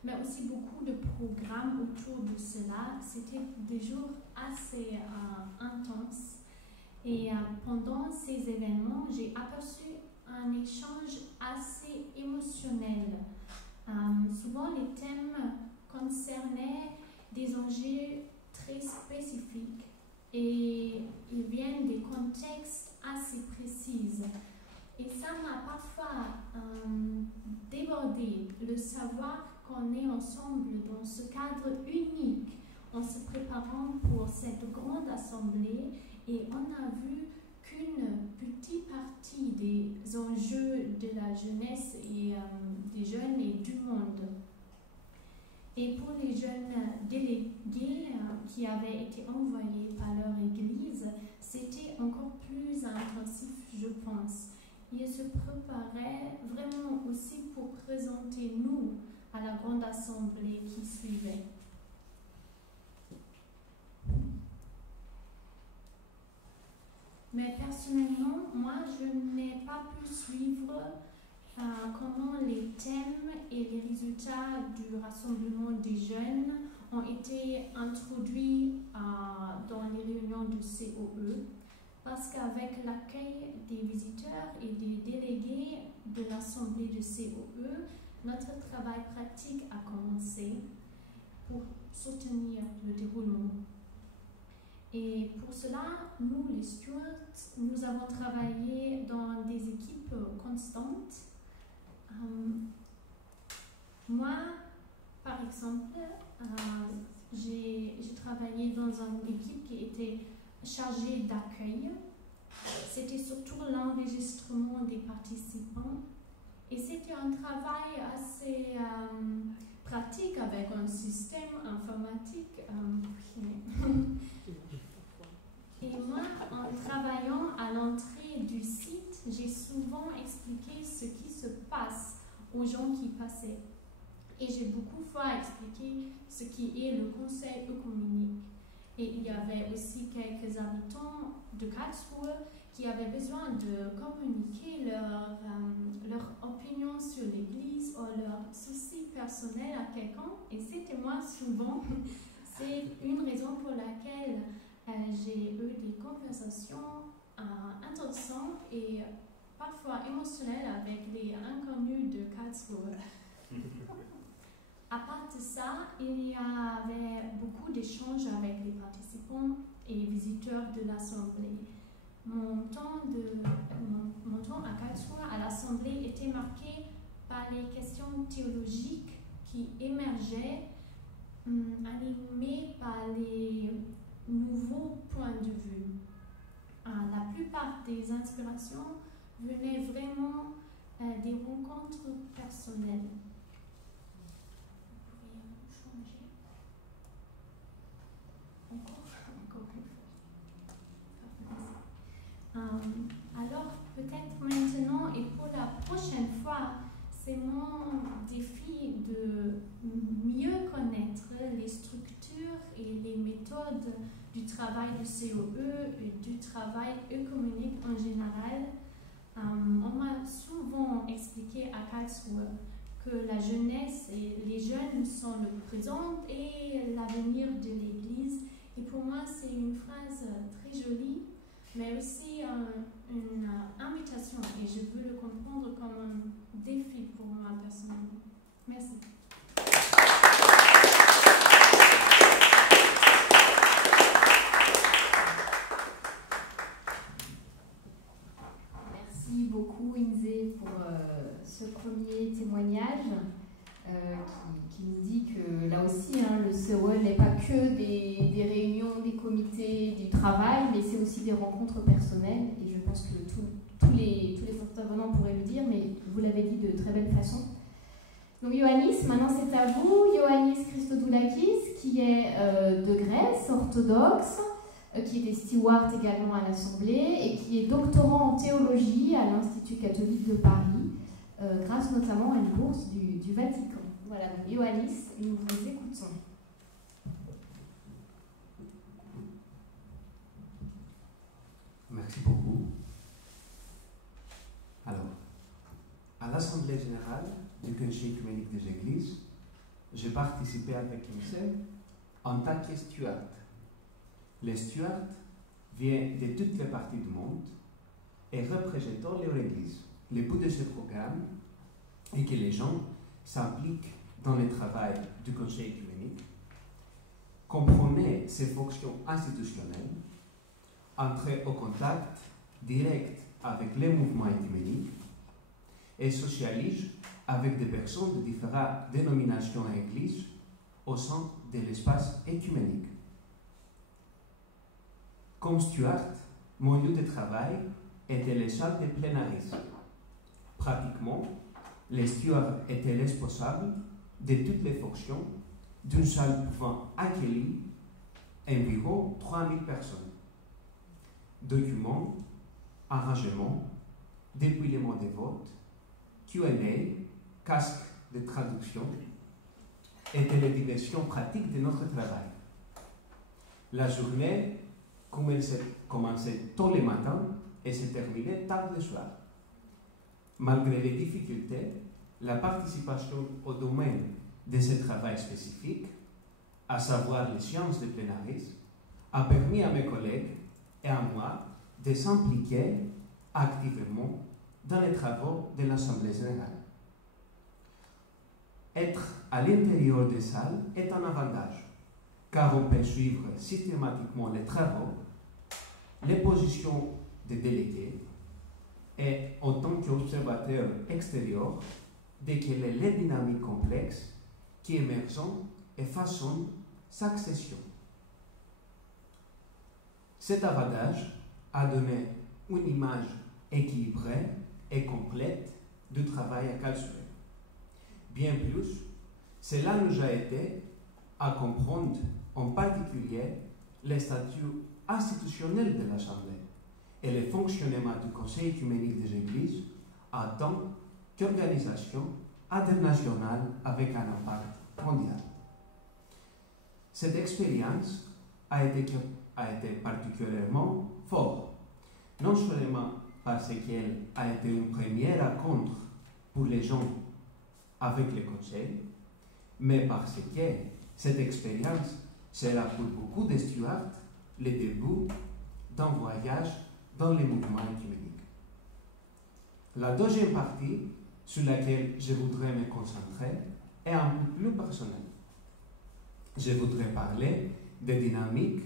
mais aussi beaucoup de programmes autour de cela. C'était des jours assez intenses. Et pendant ces événements, j'ai aperçu un échange assez émotionnel. Souvent, les thèmes concernaient des enjeux très spécifiques et ils viennent des contextes assez précis. Et ça m'a parfois débordé le savoir qu'on est ensemble dans ce cadre unique en se préparant pour cette grande assemblée et on a vu qu'une petite partie des enjeux de la jeunesse et des jeunes et du monde. Et pour les jeunes délégués qui avaient été envoyés par leur église, c'était encore plus intensif, je pense. Ils se préparaient vraiment aussi pour présenter nous à la grande assemblée qui suivait. Mais personnellement, moi, je n'ai pas pu suivre comment les thèmes et les résultats du rassemblement des jeunes ont été introduits dans les réunions du COE, parce qu'avec l'accueil des visiteurs et des délégués de l'Assemblée du COE, notre travail pratique a commencé pour soutenir le déroulement. Et pour cela, nous, les stewards, nous avons travaillé dans des équipes constantes. Moi, par exemple, j'ai travaillé dans une équipe qui était chargée d'accueil. C'était surtout l'enregistrement des participants. Et c'était un travail assez pratique avec un système informatique. Et moi, en travaillant à l'entrée du site, j'ai souvent expliqué ce qui se passe aux gens qui passaient. Et j'ai beaucoup de fois expliqué ce qui est le conseil œcuménique. Et il y avait aussi quelques habitants de Karlsruhe qui avaient besoin de communiquer leur opinion sur l'Église ou leur souci personnel à quelqu'un. Et c'était moi souvent. C'est une raison pour laquelle j'ai eu des conversations intéressantes et parfois émotionnelles avec les inconnus de Karlsruhe. À part de ça, il y avait beaucoup d'échanges avec les participants et visiteurs de l'Assemblée. Mon temps à Karlsruhe, à l'Assemblée, était marqué par les questions théologiques qui émergeaient, animées par les nouveaux points de vue. La plupart des inspirations venaient vraiment des rencontres personnelles. Alors, peut-être maintenant et pour la prochaine fois, c'est mon défi de mieux connaître les structures et les méthodes du travail du COE et du travail œcuménique en général. On m'a souvent expliqué à Karlsruhe que la jeunesse et les jeunes sont le présent et l'avenir de l'Église. Et pour moi, c'est une phrase très jolie, mais aussi une invitation. Et je veux le comprendre comme défi pour moi personnellement. Merci. Merci beaucoup Inze pour ce premier témoignage qui nous dit que là aussi le COE n'est pas que des réunions, des comités, du travail, mais c'est aussi des rencontres personnelles et je pense que tous les intervenants pourraient le dire, mais vous l'avez dit de très belle façon. Donc Ioannis, maintenant c'est à vous. Ioannis Christodoulakis, qui est de Grèce, orthodoxe, qui était steward également à l'Assemblée et qui est doctorant en théologie à l'Institut catholique de Paris, grâce notamment à une bourse du Vatican. Voilà, donc Ioannis, nous vous écoutons. Merci beaucoup. Alors, à l'Assemblée générale du Conseil œcuménique des Églises, j'ai participé avec Inze en tant que steward. Les stewards viennent de toutes les parties du monde et représentent leur Église. Le but de ce programme est que les gens s'impliquent dans le travail du Conseil œcuménique, comprennent ses fonctions institutionnelles, entrent au contact direct avec les mouvements œcuméniques et socialisent avec des personnes de différentes dénominations et églises au sein de l'espace œcuménique. Comme steward, mon lieu de travail était les salles de plénarisme. Pratiquement, les stewards étaient responsables de toutes les fonctions d'une salle pouvant accueillir environ 3000 personnes. Documents, arrangements, dépouillement de vote, Q&A, casque de traduction étaient les dimensions pratiques de notre travail. La journée commençait tôt le matin et se terminait tard le soir. Malgré les difficultés, la participation au domaine de ce travail spécifique, à savoir les sciences de plénarisme, a permis à mes collègues et à moi de s'impliquer activement dans les travaux de l'Assemblée générale. Être à l'intérieur des salles est un avantage, car on peut suivre systématiquement les travaux, les positions des délégués et, en tant qu'observateur extérieur, déceler les dynamiques complexes qui émergent et façonnent chaque session. Cet avantage a donné une image équilibrée et complète du travail à Karlsruhe. Bien plus, cela nous a aidé à comprendre en particulier les statuts institutionnels de l'Assemblée et le fonctionnement du Conseil œcuménique des Églises en tant qu'organisation internationale avec un impact mondial. Cette expérience a été particulièrement forte, non seulement parce qu'elle a été une première rencontre pour les gens avec le Conseil, mais parce que cette expérience sera pour beaucoup de stewards le début d'un voyage dans les mouvements œcuméniques. La deuxième partie sur laquelle je voudrais me concentrer est un peu plus personnelle. Je voudrais parler des dynamiques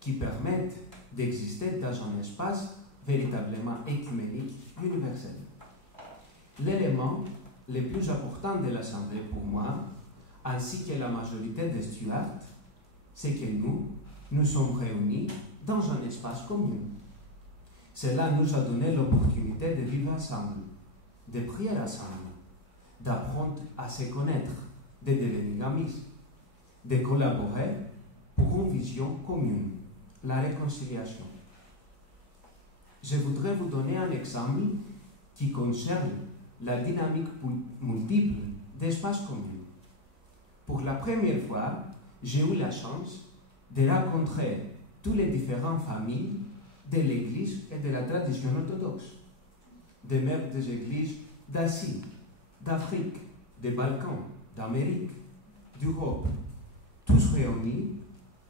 qui permettent d'exister dans un espace véritablement œcuménique universel. L'élément le plus important de l'Assemblée pour moi, ainsi que la majorité des stewards, c'est que nous sommes réunis dans un espace commun. Cela nous a donné l'opportunité de vivre ensemble, de prier ensemble, d'apprendre à se connaître, de devenir amis, de collaborer pour une vision commune, la réconciliation. Je voudrais vous donner un exemple qui concerne la dynamique multiple d'espaces communs. Pour la première fois, j'ai eu la chance de rencontrer toutes les différentes familles de l'Église et de la tradition orthodoxe, des membres des églises d'Asie, d'Afrique, des Balkans, d'Amérique, d'Europe, tous réunis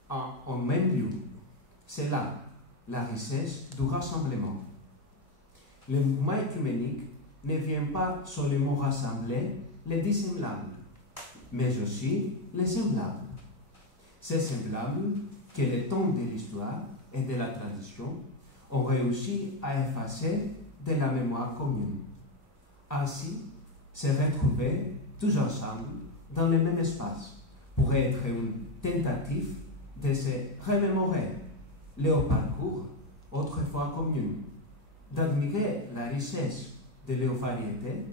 en même lieu. C'est là la richesse du rassemblement. Le mouvement œcuménique ne vient pas seulement rassembler les dissemblables, mais aussi les semblables. Ces semblables que le temps de l'histoire et de la tradition ont réussi à effacer de la mémoire commune. Ainsi, se retrouver tous ensemble dans le même espace pourrait être une tentative de se remémorer leur parcours autrefois commun, d'admirer la richesse de leur variété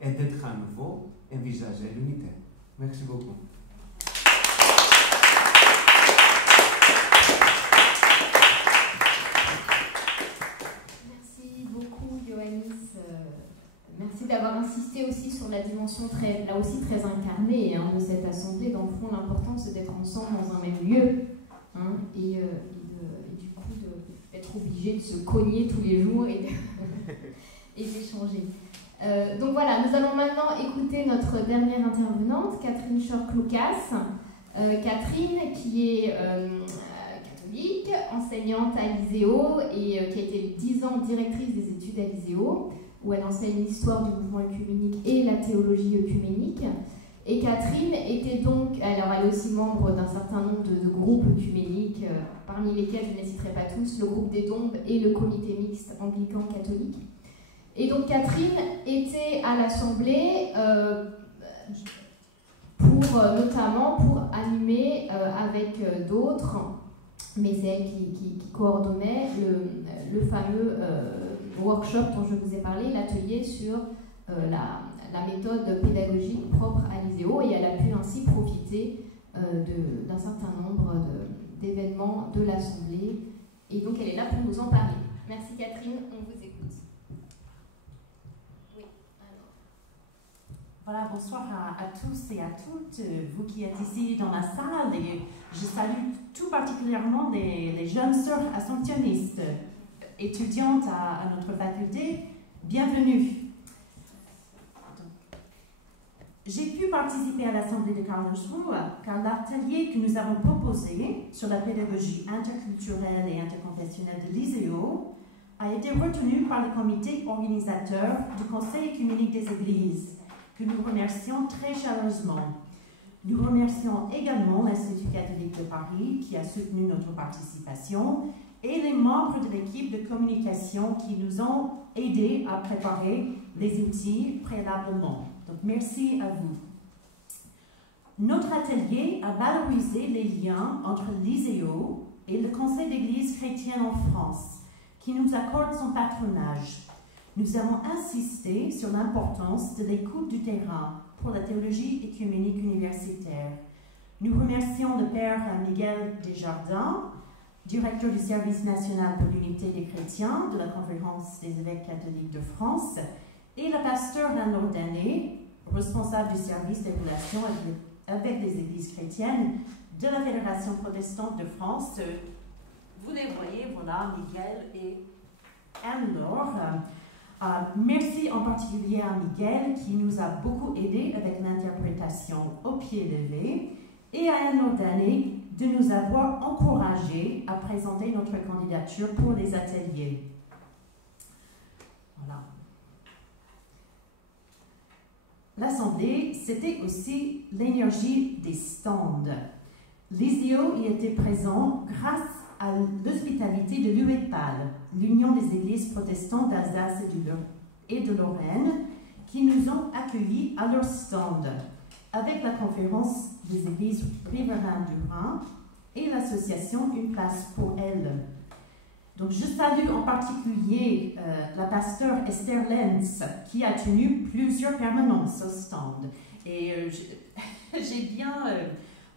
et d'être à nouveau envisager l'unité. Merci beaucoup. Merci beaucoup, Ioannis. Merci d'avoir insisté aussi sur la dimension là aussi très incarnée de cette assemblée. Dans le fond, l'important, c'est d'être ensemble dans un même lieu et du coup d'être obligé de se cogner tous les jours et d'échanger. Donc voilà, nous allons maintenant écouter notre dernière intervenante, Catherine Shork-Lucas. Catherine, qui est catholique, enseignante à l'ISEO et qui a été 10 ans directrice des études à l'ISEO, où elle enseigne l'histoire du mouvement œcuménique et la théologie œcuménique. Et Catherine était donc, alors elle est aussi membre d'un certain nombre de groupes œcuméniques, parmi lesquels je ne les citerai pas tous, le groupe des Dombes et le comité mixte anglican-catholique. Et donc Catherine était à l'Assemblée notamment pour animer avec d'autres, mais c'est elle qui coordonnait le fameux workshop dont je vous ai parlé, l'atelier sur la méthode pédagogique propre à l'ISEO, et elle a pu ainsi profiter d'un certain nombre d'événements de l'Assemblée, et donc elle est là pour nous en parler. Merci Catherine, on vous écoute. Voilà, bonsoir à tous et à toutes, vous qui êtes ici dans la salle, et je salue tout particulièrement les jeunes sœurs assomptionnistes, étudiantes à notre faculté. Bienvenue. J'ai pu participer à l'Assemblée de Karlsruhe car l'atelier que nous avons proposé sur la pédagogie interculturelle et interconfessionnelle de l'ISEO a été retenu par le comité organisateur du Conseil œcuménique des Églises, que nous remercions très chaleureusement. Nous remercions également l'Institut catholique de Paris qui a soutenu notre participation et les membres de l'équipe de communication qui nous ont aidés à préparer les outils préalablement. Donc merci à vous. Notre atelier a valorisé les liens entre l'ISEO et le Conseil d'Église chrétienne en France, qui nous accorde son patronage. Nous avons insisté sur l'importance de l'écoute du terrain pour la théologie œcuménique universitaire. Nous remercions le Père Miguel Desjardins, directeur du Service national pour l'unité des chrétiens de la Conférence des évêques catholiques de France, et le pasteur Anne-Laure Danet, responsable du service des relations avec les églises chrétiennes de la Fédération protestante de France. Vous les voyez, voilà, Miguel et Anne-Laure. Merci en particulier à Miguel qui nous a beaucoup aidé avec l'interprétation au pied levé, et à Anne-Laure Danet de nous avoir encouragés à présenter notre candidature pour les ateliers. Voilà. L'Assemblée, c'était aussi l'énergie des stands. L'ISEO y était présent grâce à l'hospitalité de l'UEPAL, l'Union des Églises protestantes d'Alsace et de Lorraine, qui nous ont accueillis à leur stand, avec la conférence des Églises riveraines du Rhin et l'association Une place pour elles. Donc je salue en particulier la pasteur Esther Lenz, qui a tenu plusieurs permanences au stand. Et j'ai bien...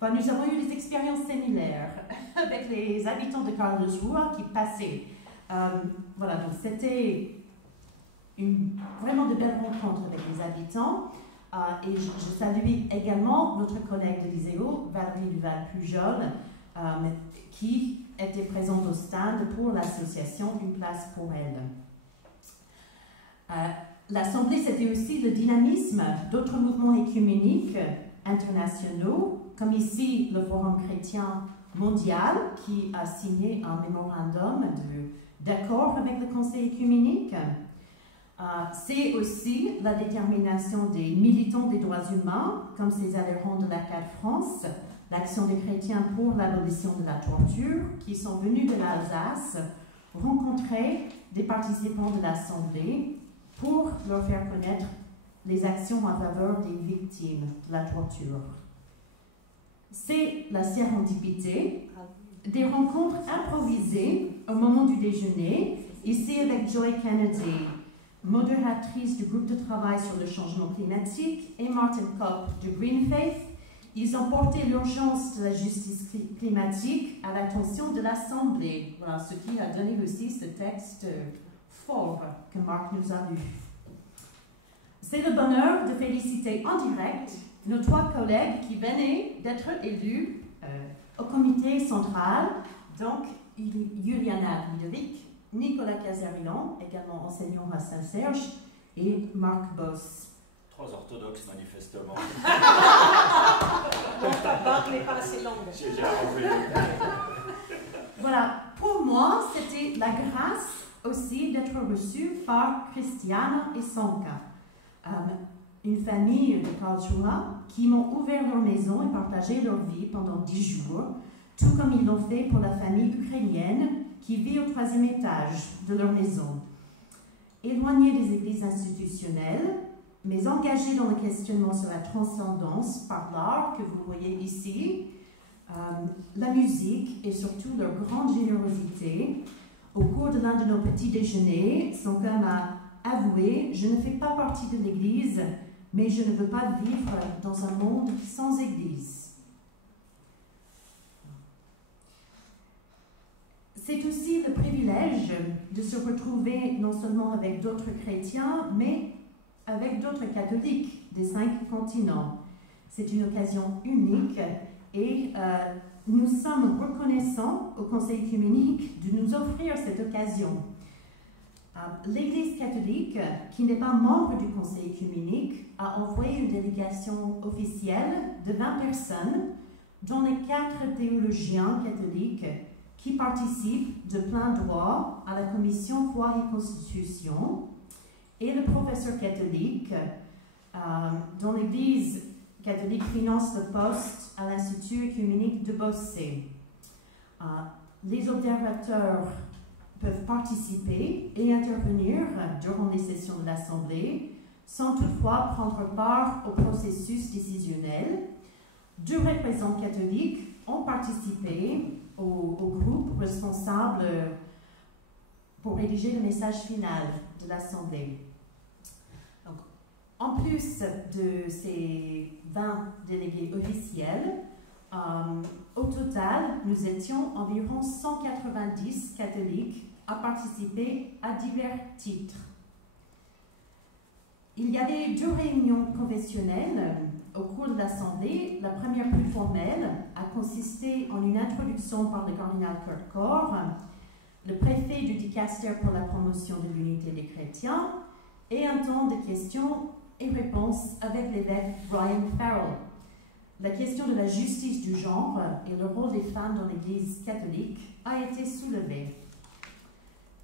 nous avons eu des expériences similaires avec les habitants de Karlsruhe qui passaient. Voilà, donc c'était vraiment de belles rencontres avec les habitants. Et je salue également notre collègue de l'ISEO, Valérie Duval-Pujol, qui était présente au stand pour l'association Une place pour elle. L'Assemblée, c'était aussi le dynamisme d'autres mouvements œcuméniques internationaux, comme ici le Forum chrétien mondial, qui a signé un mémorandum d'accord avec le Conseil œcuménique. C'est aussi la détermination des militants des droits humains, comme ces adhérents de l'ACAD France, l'Action des chrétiens pour l'abolition de la torture, qui sont venus de l'Alsace rencontrer des participants de l'Assemblée pour leur faire connaître les actions en faveur des victimes de la torture. C'est la sérendipité, des rencontres improvisées au moment du déjeuner, ici avec Joy Kennedy, modératrice du groupe de travail sur le changement climatique, et Martin Kopp de Green Faith. Ils ont porté l'urgence de la justice climatique à l'attention de l'Assemblée. Voilà ce qui a donné aussi ce texte fort que Marc nous a lu. C'est le bonheur de féliciter en direct nos 3 collègues qui venaient d'être élus au comité central, donc Juliana Ludovic, Nicolas Casarilan, également enseignant à Saint-Serge, et Marc Boss. 3 orthodoxes, manifestement. Ta barre n'est pas assez longue. J'ai arrangé. Voilà. Pour moi, c'était la grâce aussi d'être reçue par Christiana et Sonka, une famille de Karlsruhe qui m'ont ouvert leur maison et partagé leur vie pendant 10 jours, tout comme ils l'ont fait pour la famille ukrainienne qui vit au 3e étage de leur maison. Éloignée des églises institutionnelles, mais engagée dans le questionnement sur la transcendance par l'art que vous voyez ici, la musique et surtout leur grande générosité. Au cours de l'un de nos petits déjeuners, Sonka m'a avoué « Je ne fais pas partie de l'Église, mais je ne veux pas vivre dans un monde sans Église. » C'est aussi le privilège de se retrouver non seulement avec d'autres chrétiens, mais avec d'autres catholiques des 5 continents. C'est une occasion unique et nous sommes reconnaissants au Conseil œcuménique de nous offrir cette occasion. L'Église catholique, qui n'est pas membre du Conseil œcuménique, a envoyé une délégation officielle de 20 personnes, dont les 4 théologiens catholiques qui participent de plein droit à la Commission Foi et Constitution, et le professeur catholique, dont l'Église catholique finance le poste à l'Institut œcuménique de Bossé. Les observateurs peuvent participer et intervenir durant les sessions de l'Assemblée, sans toutefois prendre part au processus décisionnel. 2 représentants catholiques ont participé au groupe responsable pour rédiger le message final de l'Assemblée. En plus de ces 20 délégués officiels, au total, nous étions environ 190 catholiques à participer à divers titres. Il y avait 2 réunions confessionnelles au cours de l'Assemblée. La première, plus formelle, a consisté en une introduction par le cardinal Kurt Corr, le préfet du dicaster pour la promotion de l'unité des chrétiens, et un temps de questions et réponses avec l'évêque Brian Farrell. La question de la justice du genre et le rôle des femmes dans l'Église catholique a été soulevée.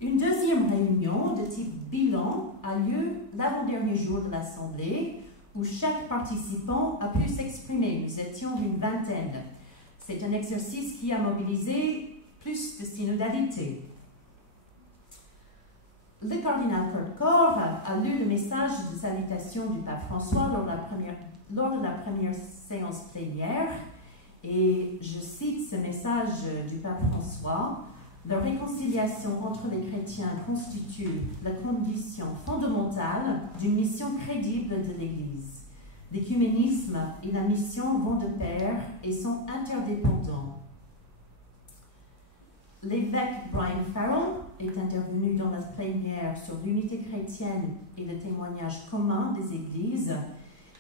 Une deuxième réunion de type bilan a lieu l'avant-dernier jour de l'Assemblée, où chaque participant a pu s'exprimer. Nous étions une vingtaine. C'est un exercice qui a mobilisé plus de synodalité. Le cardinal Kurt Corr a lu le message de salutation du pape François lors de la première séance plénière, et je cite ce message du pape François: « La réconciliation entre les chrétiens constitue la condition fondamentale d'une mission crédible de l'Église. L'écuménisme et la mission vont de pair et sont interdépendants. » L'évêque Brian Farrell est intervenu dans la plénière sur l'unité chrétienne et le témoignage commun des églises.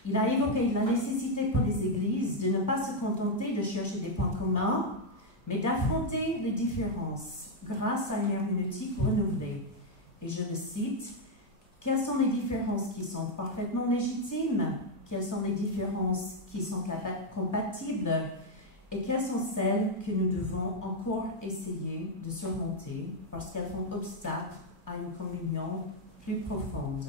Il a évoqué la nécessité pour les églises de ne pas se contenter de chercher des points communs, mais d'affronter les différences grâce à une herméneutique renouvelée. Et je le cite: « Quelles sont les différences qui sont parfaitement légitimes? Quelles sont les différences qui sont compatibles? Et quelles sont celles que nous devons encore essayer de surmonter parce qu'elles font obstacle à une communion plus profonde.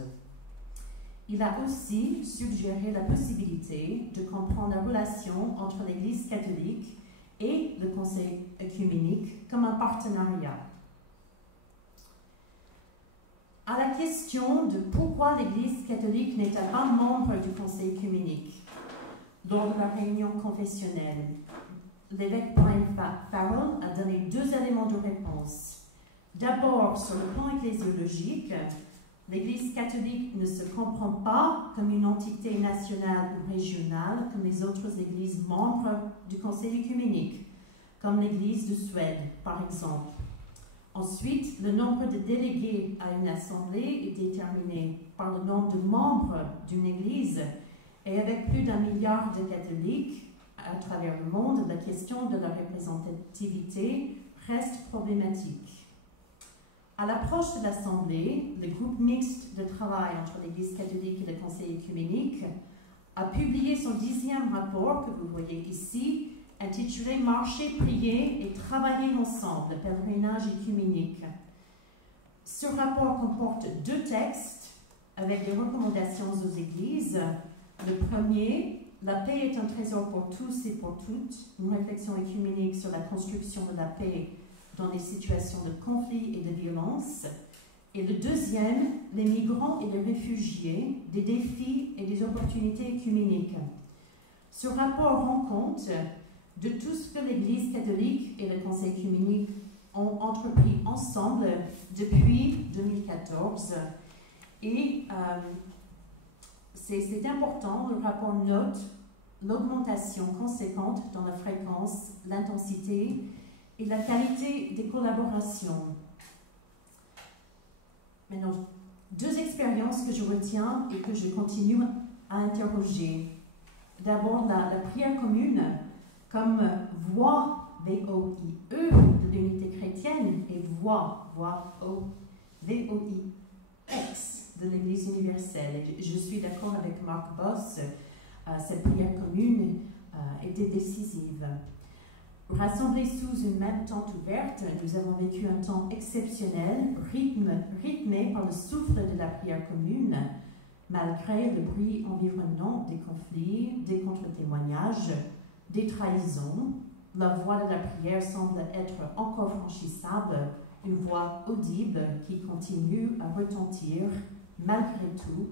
Il a aussi suggéré la possibilité de comprendre la relation entre l'Église catholique et le Conseil œcuménique comme un partenariat. À la question de pourquoi l'Église catholique n'est-elle pas membre du Conseil œcuménique lors de la réunion confessionnelle, l'évêque Brian Farrell a donné 2 éléments de réponse. D'abord, sur le plan ecclésiologique, l'Église catholique ne se comprend pas comme une entité nationale ou régionale comme les autres églises membres du Conseil œcuménique, comme l'Église de Suède, par exemple. Ensuite, le nombre de délégués à une assemblée est déterminé par le nombre de membres d'une Église, et avec plus d'1 milliard de catholiques à travers le monde, la question de la représentativité reste problématique. À l'approche de l'Assemblée, le groupe mixte de travail entre l'Église catholique et le Conseil œcuménique a publié son 10e rapport, que vous voyez ici, intitulé « Marcher, prier et travailler ensemble, pèlerinage œcuménique ». Ce rapport comporte 2 textes avec des recommandations aux églises. Le premier, « La paix est un trésor pour tous et pour toutes », une réflexion œcuménique sur la construction de la paix dans les situations de conflit et de violence. Et le deuxième, « Les migrants et les réfugiés, des défis et des opportunités œcuméniques ». Ce rapport rend compte de tout ce que l'Église catholique et le Conseil œcuménique ont entrepris ensemble depuis 2014. Et c'est important, le rapport note l'augmentation conséquente dans la fréquence, l'intensité et la qualité des collaborations. Maintenant, 2 expériences que je retiens et que je continue à interroger. D'abord, la prière commune comme voix, V-O-I-E, de l'unité chrétienne, et voix, V-O-I-X, de l'Église universelle. Et je suis d'accord avec Marc Boss, cette prière commune était décisive. Rassemblés sous une même tente ouverte, nous avons vécu un temps exceptionnel, rythmé par le souffle de la prière commune, malgré le bruit environnant des conflits, des contre-témoignages, des trahisons. La voix de la prière semble être encore franchissable, une voix audible qui continue à retentir malgré tout,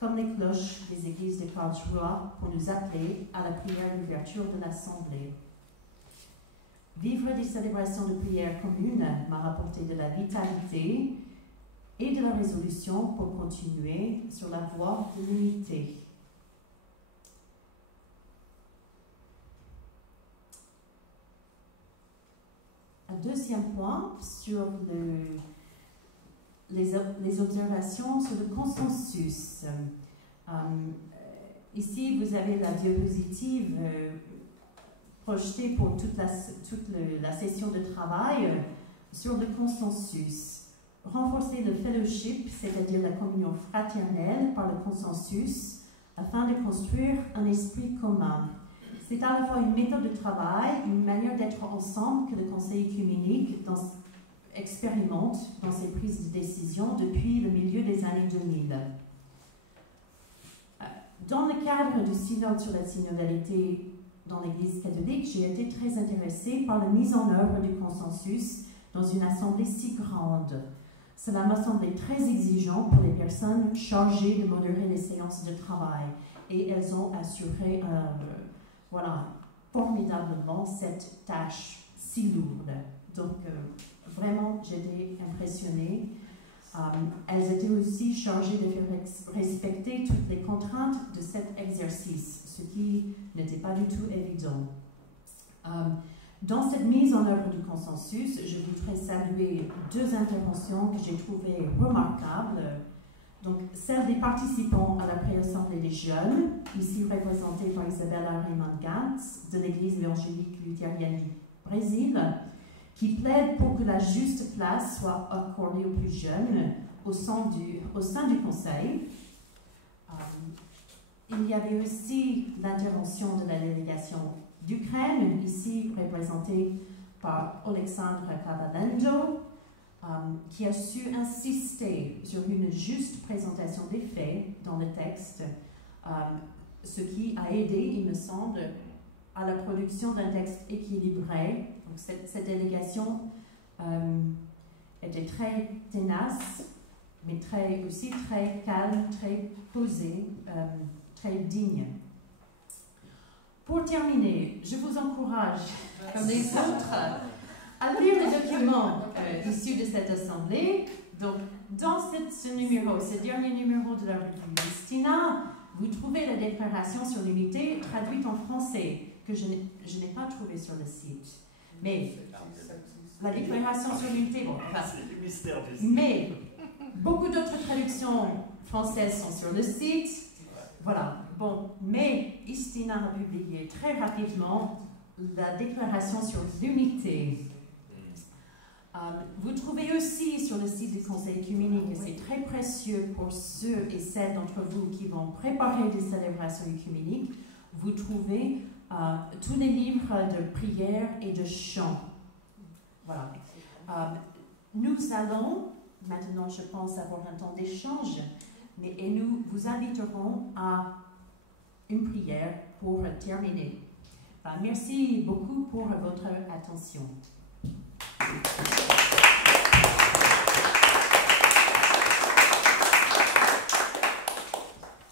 comme les cloches des églises de Karlsruhe, pour nous appeler à la prière d'ouverture de l'Assemblée. Vivre des célébrations de prière commune m'a rapporté de la vitalité et de la résolution pour continuer sur la voie de l'unité. Un deuxième point sur les observations sur le consensus. Ici, vous avez la diapositive projetée pour toute la session de travail sur le consensus. Renforcer le fellowship, c'est-à-dire la communion fraternelle par le consensus, afin de construire un esprit commun. C'est à la fois une méthode de travail, une manière d'être ensemble que le Conseil œcuménique expérimente dans ses prises de décision depuis le milieu des années 2000. Dans le cadre du synode sur la synodalité dans l'Église catholique, j'ai été très intéressée par la mise en œuvre du consensus dans une assemblée si grande. Cela m'a semblé très exigeant pour les personnes chargées de modérer les séances de travail, et elles ont assuré formidablement cette tâche si lourde. Donc, vraiment, j'étais impressionnée. Elles étaient aussi chargées de faire respecter toutes les contraintes de cet exercice, ce qui n'était pas du tout évident. Dans cette mise en œuvre du consensus, je voudrais saluer 2 interventions que j'ai trouvées remarquables. Donc, celle des participants à la pré-assemblée des jeunes, ici représentée par Isabella Raymond-Gantz de l'Église évangélique luthérienne du Brésil, qui plaide pour que la juste place soit accordée aux plus jeunes au sein du Conseil. Il y avait aussi l'intervention de la délégation d'Ukraine, ici représentée par Alexandra Kavalendo, qui a su insister sur une juste présentation des faits dans le texte, ce qui a aidé, il me semble, à la production d'un texte équilibré. Donc cette délégation était très tenace, mais aussi très calme, très posée, très digne. Pour terminer, je vous encourage, comme les autres, à lire les documents issus de cette assemblée. Donc, dans ce numéro, ce dernier numéro de la revue Istina, vous trouvez la déclaration sur l'unité traduite en français, que je n'ai pas trouvée sur le site. Mais la déclaration sur l'unité, bon, enfin, mais beaucoup d'autres traductions françaises sont sur le site. Voilà, bon, mais Istina a publié très rapidement la déclaration sur l'unité. Vous trouvez aussi sur le site du Conseil œcuménique, et c'est très précieux pour ceux et celles d'entre vous qui vont préparer des célébrations œcuméniques, vous trouvez tous les livres de prière et de chant. Voilà. Nous allons maintenant, je pense, avoir un temps d'échange, et nous vous inviterons à une prière pour terminer. Merci beaucoup pour votre attention.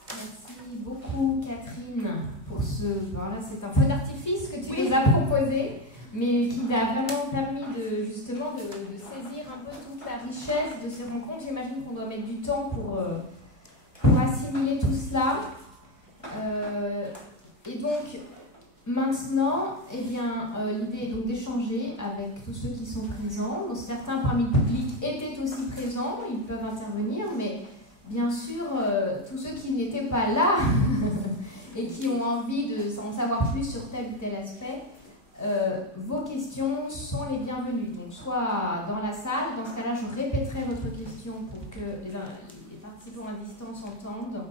Merci beaucoup, Catherine, pour ce... Voilà, c'est un feu d'artifice que tu nous as proposé, mais qui t'a vraiment permis de saisir un peu toute la richesse de ces rencontres. J'imagine qu'on doit mettre du temps pour assimiler tout cela. Et donc, maintenant, eh bien, l'idée est donc d'échanger avec tous ceux qui sont présents. Donc, certains parmi le public étaient aussi présents, ils peuvent intervenir, mais bien sûr, tous ceux qui n'étaient pas là et qui ont envie d'en savoir plus sur tel ou tel aspect, vos questions sont les bienvenues. Donc, soit dans la salle, dans ce cas-là, je répéterai votre question pour que les participants à distance entendent.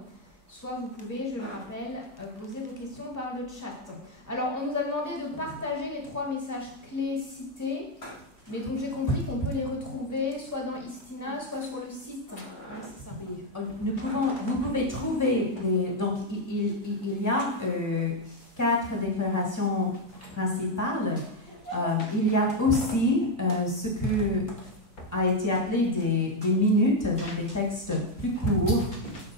Soit vous pouvez, je le rappelle, poser vos questions par le chat. Alors, on nous a demandé de partager les 3 messages clés cités, mais donc j'ai compris qu'on peut les retrouver soit dans Istina, soit sur le site. C'est ça. Vous pouvez trouver, donc il y a 4 déclarations principales. Il y a aussi ce que a été appelé des minutes, donc des textes plus courts.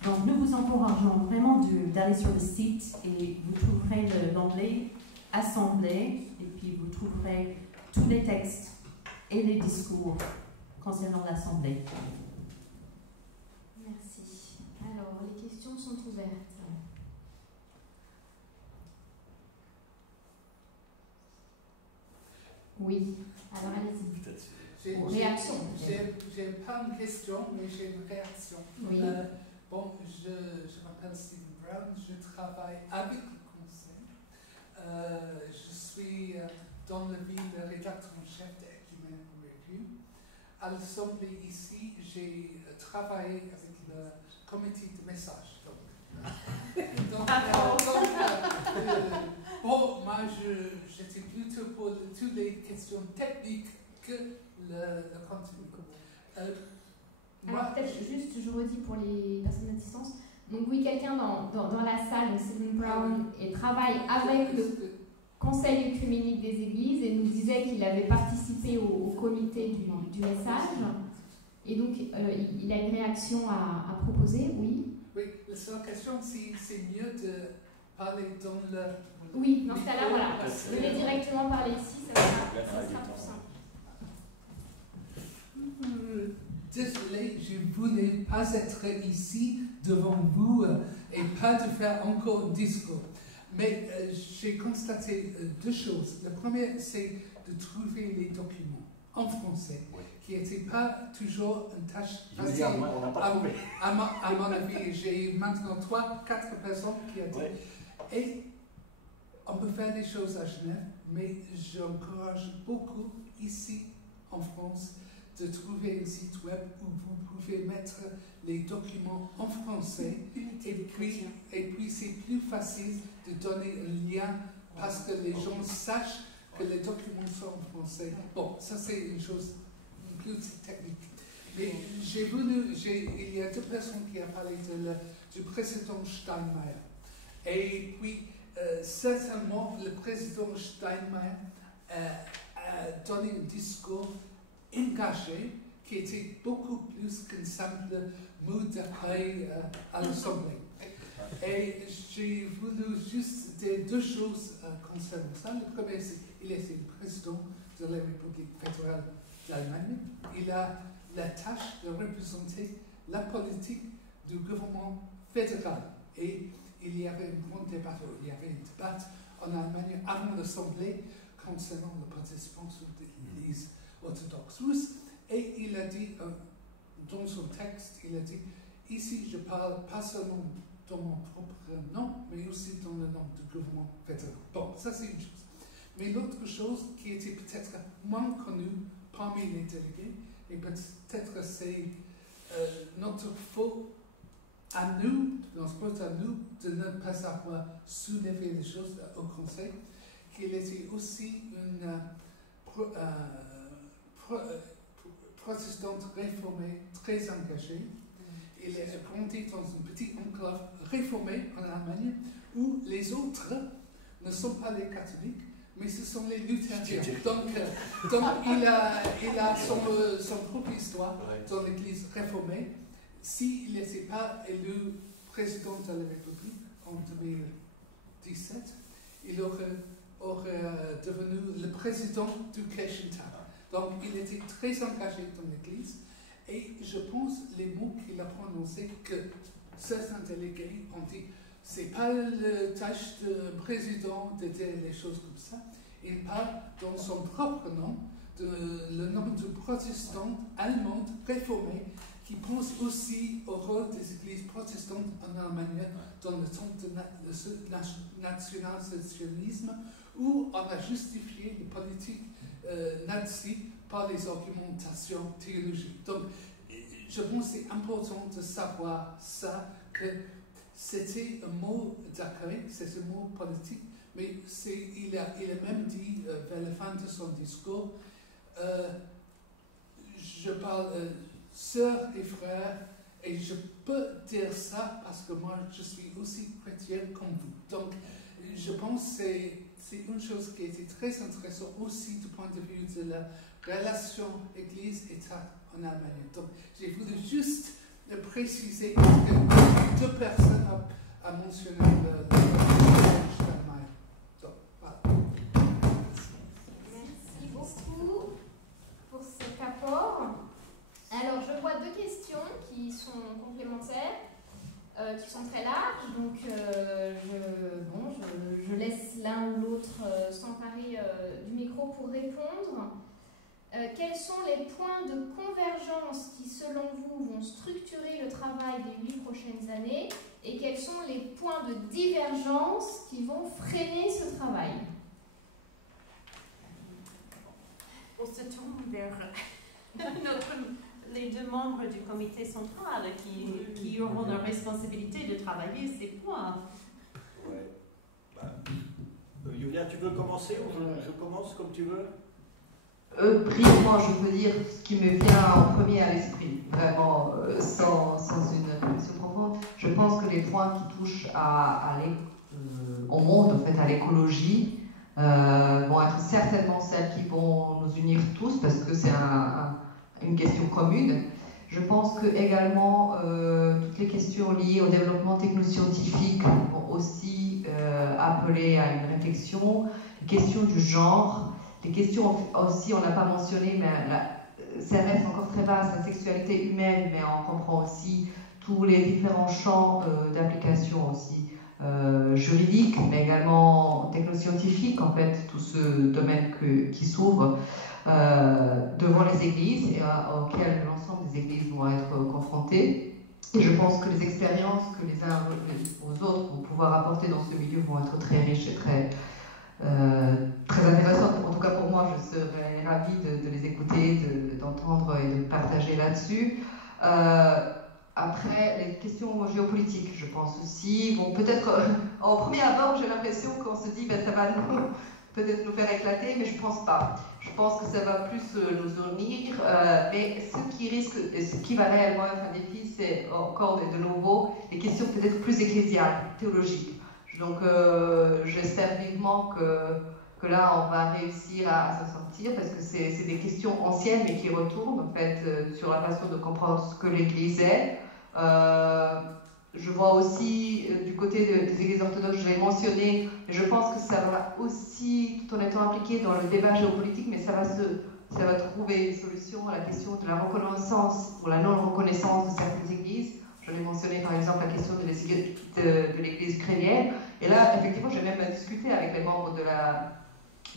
Donc, nous vous encourageons vraiment d'aller sur le site et vous trouverez l'onglet Assemblée et puis vous trouverez tous les textes et les discours concernant l'Assemblée. Merci. Alors, les questions sont ouvertes. Oui. Alors, allez-y. Réaction. J'ai pas une question, mais j'ai une réaction. Oui. Bon, je m'appelle Stephen Brown, je travaille avec le Conseil. Je suis dans le vie de rédacteur en chef d'Ecumenical Review. À l'Assemblée ici, j'ai travaillé avec le comité de message. Bon, moi, j'étais plutôt pour toutes les questions techniques que le contenu. Alors peut-être juste, je redis pour les personnes à distance. Donc oui, quelqu'un dans la salle, donc Stephen Brown, et travaille avec le Conseil œcuménique des Églises et nous disait qu'il avait participé au comité du message. Et donc il a une réaction à proposer, oui. Oui, la seule question, c'est mieux de parler dans le... Oui, dans ce cas-là, voilà. Venez directement parler ici, ça sera plus simple. Désolé, je ne voulais pas être ici devant vous et pas de faire encore un discours. Mais j'ai constaté 2 choses. La première, c'est de trouver les documents en français, qui n'était pas toujours une tâche facile. On n'a pas trouvé. À mon avis, j'ai maintenant 3-4 personnes qui ont dit. Et on peut faire des choses à Genève, mais j'encourage beaucoup ici en France de trouver un site web où vous pouvez mettre les documents en français et puis c'est plus facile de donner un lien parce que les gens sachent que les documents sont en français. Bon, ça c'est une chose plus technique. Mais il y a deux personnes qui ont parlé du président Steinmeier. Et puis, certainement, le président Steinmeier a donné un discours engagé qui était beaucoup plus qu'un simple mot d'accueil à l'Assemblée. Et j'ai voulu juste dire deux choses concernant ça. Le premier, c'est qu'il était le président de la République fédérale d'Allemagne. Il a la tâche de représenter la politique du gouvernement fédéral. Et il y avait un grand débat, il y avait un débat en Allemagne avant l'Assemblée concernant la participation de l'Église orthodoxe russe. Et il a dit, dans son texte, il a dit, ici je parle pas seulement dans mon propre nom, mais aussi dans le nom du gouvernement fédéral. Bon, ça c'est une chose. Mais l'autre chose qui était peut-être moins connue parmi les délégués, et peut-être c'est notre faute à nous, notre faute à nous, de ne pas avoir soulevé les choses au Conseil, qu'il était aussi une protestante réformée très engagée. Il a grandi dans une petite enclave réformée en Allemagne où les autres ne sont pas les catholiques, mais ce sont les luthériens. Donc il a son propre histoire dans l'Église réformée. S'il n'était pas élu président de la République en 2017, il aurait devenu le président du Kirchentag. Donc il était très engagé dans l'Église. Et je pense les mots qu'il a prononcés, que certains délégués ont dit, c'est pas la tâche du président de dire les choses comme ça. Il parle dans son propre nom, le nom du protestant allemand réformé, qui pense aussi au rôle des églises protestantes en Allemagne dans le temps du national-socialisme, où on a justifié les politiques nazies par les argumentations théologiques. Donc, je pense que c'est important de savoir ça, que c'était un mot d'accueil, c'est un mot politique, mais il a même dit vers la fin de son discours, je parle sœurs et frères, et je peux dire ça parce que moi je suis aussi chrétien comme vous. Donc, je pense que c'est une chose qui a été très intéressante aussi du point de vue de la relation Église-État en Allemagne. Donc, j'ai voulu juste le préciser parce que deux personnes ont mentionné le Steinmeier. Donc, voilà. Merci beaucoup pour cet apport. Alors, je vois deux questions qui sont complémentaires, qui sont très larges. Donc, je laisse l'un ou l'autre s'emparer du micro pour répondre. Quels sont les points de convergence qui, selon vous, vont structurer le travail des 8 prochaines années et quels sont les points de divergence qui vont freiner ce travail? On se tourne vers les deux membres du comité central qui auront la responsabilité de travailler ces points. Ouais. Yulia, tu veux commencer ou je commence comme tu veux? Brièvement, je peux dire ce qui me vient en premier à l'esprit, vraiment sans une réflexion profonde. Je pense que les points qui touchent au monde, en fait, à l'écologie, vont être certainement celles qui vont nous unir tous parce que c'est une question commune. Je pense que également toutes les questions liées au développement technoscientifique vont aussi appeler à une réflexion. Les questions du genre. Les questions aussi, on n'a pas mentionné, mais ça reste encore très vaste, la sexualité humaine, mais on comprend aussi tous les différents champs d'application aussi juridiques, mais également technoscientifiques, en fait, tout ce domaine qui s'ouvre devant les églises et auxquelles l'ensemble des églises vont être confrontées. Et je pense que les expériences que les uns aux autres vont pouvoir apporter dans ce milieu vont être très riches et très intéressantes. En tout cas pour moi, je serais ravie de les écouter, d'entendre et de partager là-dessus. Après, les questions géopolitiques, je pense aussi, vont peut-être, en premier abord, j'ai l'impression qu'on se dit, ben, ça va nous peut-être nous faire éclater, mais je ne pense pas. Je pense que ça va plus nous unir, mais ce qui va réellement être un défi, c'est encore de nouveau des questions peut-être plus ecclésiales, théologiques. Donc j'espère vivement que là on va réussir à s'en sortir, parce que c'est des questions anciennes mais qui retournent en fait sur la façon de comprendre ce que l'Église est. Je vois aussi du côté des églises orthodoxes, je l'ai mentionné, mais je pense que ça va aussi, tout en étant impliqué dans le débat géopolitique, mais ça va trouver une solution à la question de la reconnaissance ou la non-reconnaissance de certaines églises. Je l'ai mentionné par exemple la question de l'église ukrainienne. Et là, effectivement, j'ai même discuté avec les membres de la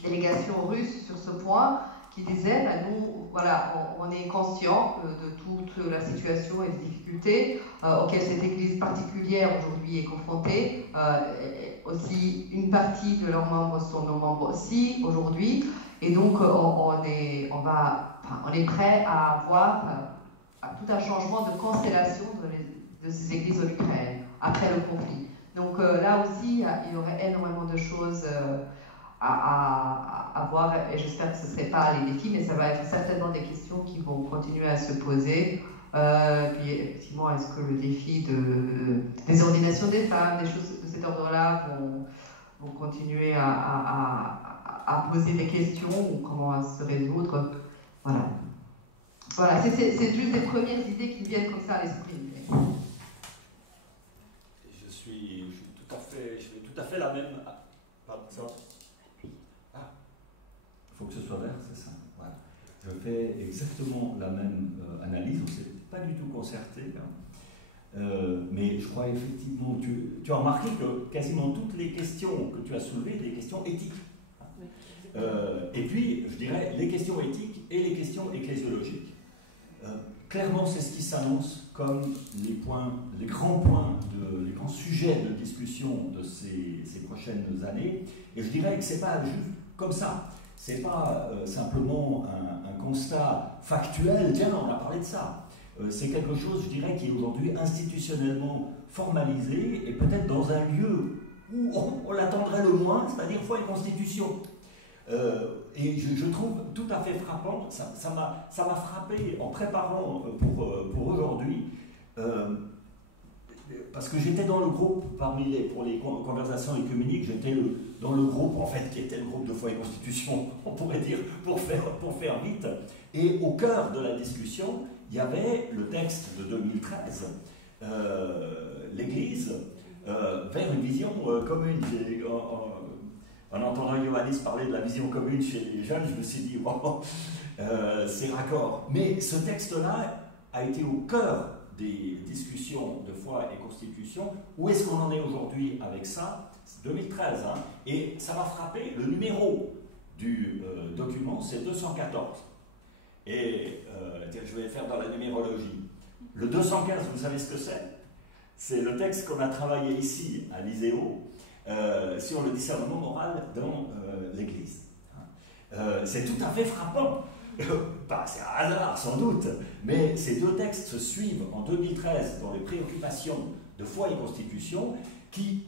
délégation russe sur ce point, qui disaient, nous, voilà, on est conscient de toute la situation et des difficultés auxquelles cette église particulière aujourd'hui est confrontée. Aussi, une partie de leurs membres sont nos membres aussi aujourd'hui. Et donc, on est prêt à avoir tout un changement de constellation de ces églises en Ukraine après le conflit. Donc là aussi, il y aurait énormément de choses à voir, et j'espère que ce ne seraient pas les défis, mais ça va être certainement des questions qui vont continuer à se poser. Puis effectivement, est-ce que le défi des ordinations des femmes, des choses de cet ordre-là vont continuer à poser des questions, ou comment se résoudre? Voilà. Voilà, c'est juste des premières idées qui viennent comme ça à l'esprit. Je fais tout à fait la même. Pardon, ça. Il faut que ce soit vert, c'est ça. Voilà. Je fais exactement la même analyse. On ne s'est pas du tout concerté. Hein. Mais je crois effectivement, tu as remarqué que quasiment toutes les questions que tu as soulevées, des questions éthiques. Et puis, je dirais, les questions éthiques et les questions ecclésiologiques. Clairement, c'est ce qui s'annonce comme les grands sujets de discussion de ces prochaines années. Et je dirais que ce n'est pas juste comme ça. Ce n'est pas simplement un constat factuel, tiens, on a parlé de ça. C'est quelque chose, je dirais, qui est aujourd'hui institutionnellement formalisé, et peut-être dans un lieu où on l'attendrait le moins, c'est-à-dire foi et constitution. Et je trouve tout à fait frappant, ça m'a frappé en préparant pour aujourd'hui, parce que j'étais dans le groupe, pour les conversations œcuméniques, j'étais dans le groupe, en fait, qui était le groupe de foi et constitution, on pourrait dire, pour faire vite. Et au cœur de la discussion, il y avait le texte de 2013, l'Église vers une vision commune. En entendant Ioannis parler de la vision commune chez les jeunes, je me suis dit, wow, c'est raccord. Mais ce texte-là a été au cœur des discussions de foi et constitution. Où est-ce qu'on en est aujourd'hui avec ça? C'est 2013, hein, et ça m'a frappé. Le numéro du document, c'est 214. Et je vais faire dans la numérologie. Le 215, vous savez ce que c'est? C'est le texte qu'on a travaillé ici, à l'ISEO, sur le discernement moral dans l'Église. C'est tout à fait frappant. C'est un hasard sans doute, mais ces deux textes se suivent en 2013 dans les préoccupations de foi et constitution qui,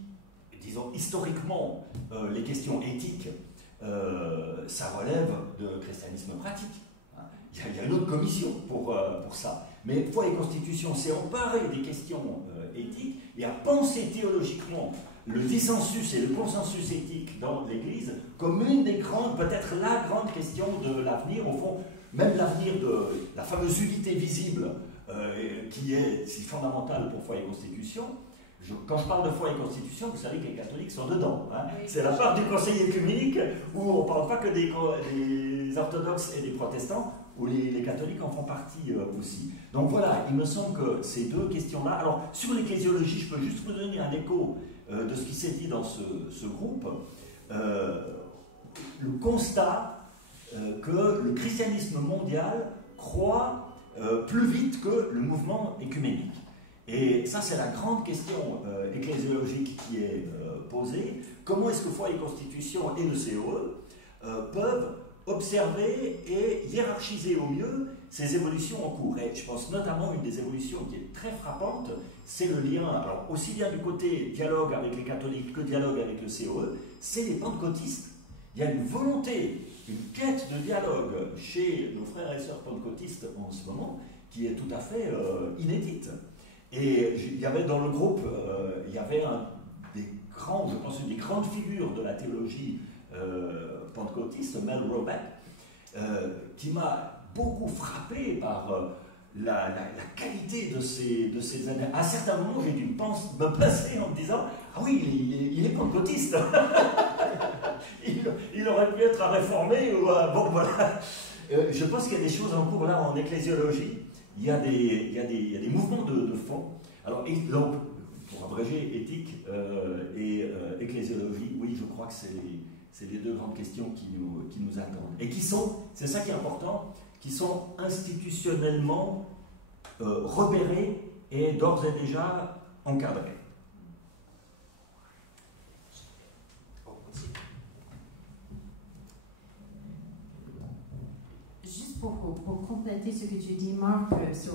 disons historiquement, les questions éthiques, ça relève de christianisme pratique. Il y a une autre commission pour ça. Mais foi et constitution s'est emparé des questions éthiques et a pensé théologiquement le dissensus et le consensus éthique dans l'Église comme une des grandes, peut-être la grande question de l'avenir, au fond, même l'avenir de la fameuse unité visible qui est si fondamentale pour foi et constitution. Quand je parle de foi et constitution, vous savez que les catholiques sont dedans. Hein. C'est la part du conseil œcuménique où on ne parle pas que des orthodoxes et des protestants, où les catholiques en font partie aussi. Donc voilà, il me semble que ces deux questions-là... Alors, sur l'ecclésiologie, je peux juste vous donner un écho de ce qui s'est dit dans ce groupe. Le constat que le christianisme mondial croît plus vite que le mouvement œcuménique. Et ça, c'est la grande question ecclésiologique qui est posée. Comment est-ce que foi et constitution et le COE peuvent observer et hiérarchiser au mieux ces évolutions en cours? Et je pense notamment à une des évolutions qui est très frappante, c'est le lien, alors aussi bien du côté dialogue avec les catholiques que dialogue avec le COE, c'est les pentecôtistes il y a une volonté, une quête de dialogue chez nos frères et sœurs pentecôtistes en ce moment qui est tout à fait inédite. Et il y avait dans le groupe, il y avait des grandes figures de la théologie pentecôtiste, Mel Robeck, qui m'a beaucoup frappé par la qualité de ces années. À certains moments, j'ai dû me passer en me disant « Ah oui, il est pentecôtiste !» il aurait pu être un réformé ou un... Bon, voilà. Je pense qu'il y a des choses en cours là en ecclésiologie. Il y a des mouvements de fond. Alors, donc, pour abréger, éthique et ecclésiologie, oui, je crois que c'est les deux grandes questions qui nous attendent. Et qui sont, c'est ça qui est important, qui sont institutionnellement repérées et d'ores et déjà encadrées. Juste pour compléter ce que tu dis, Marc, parce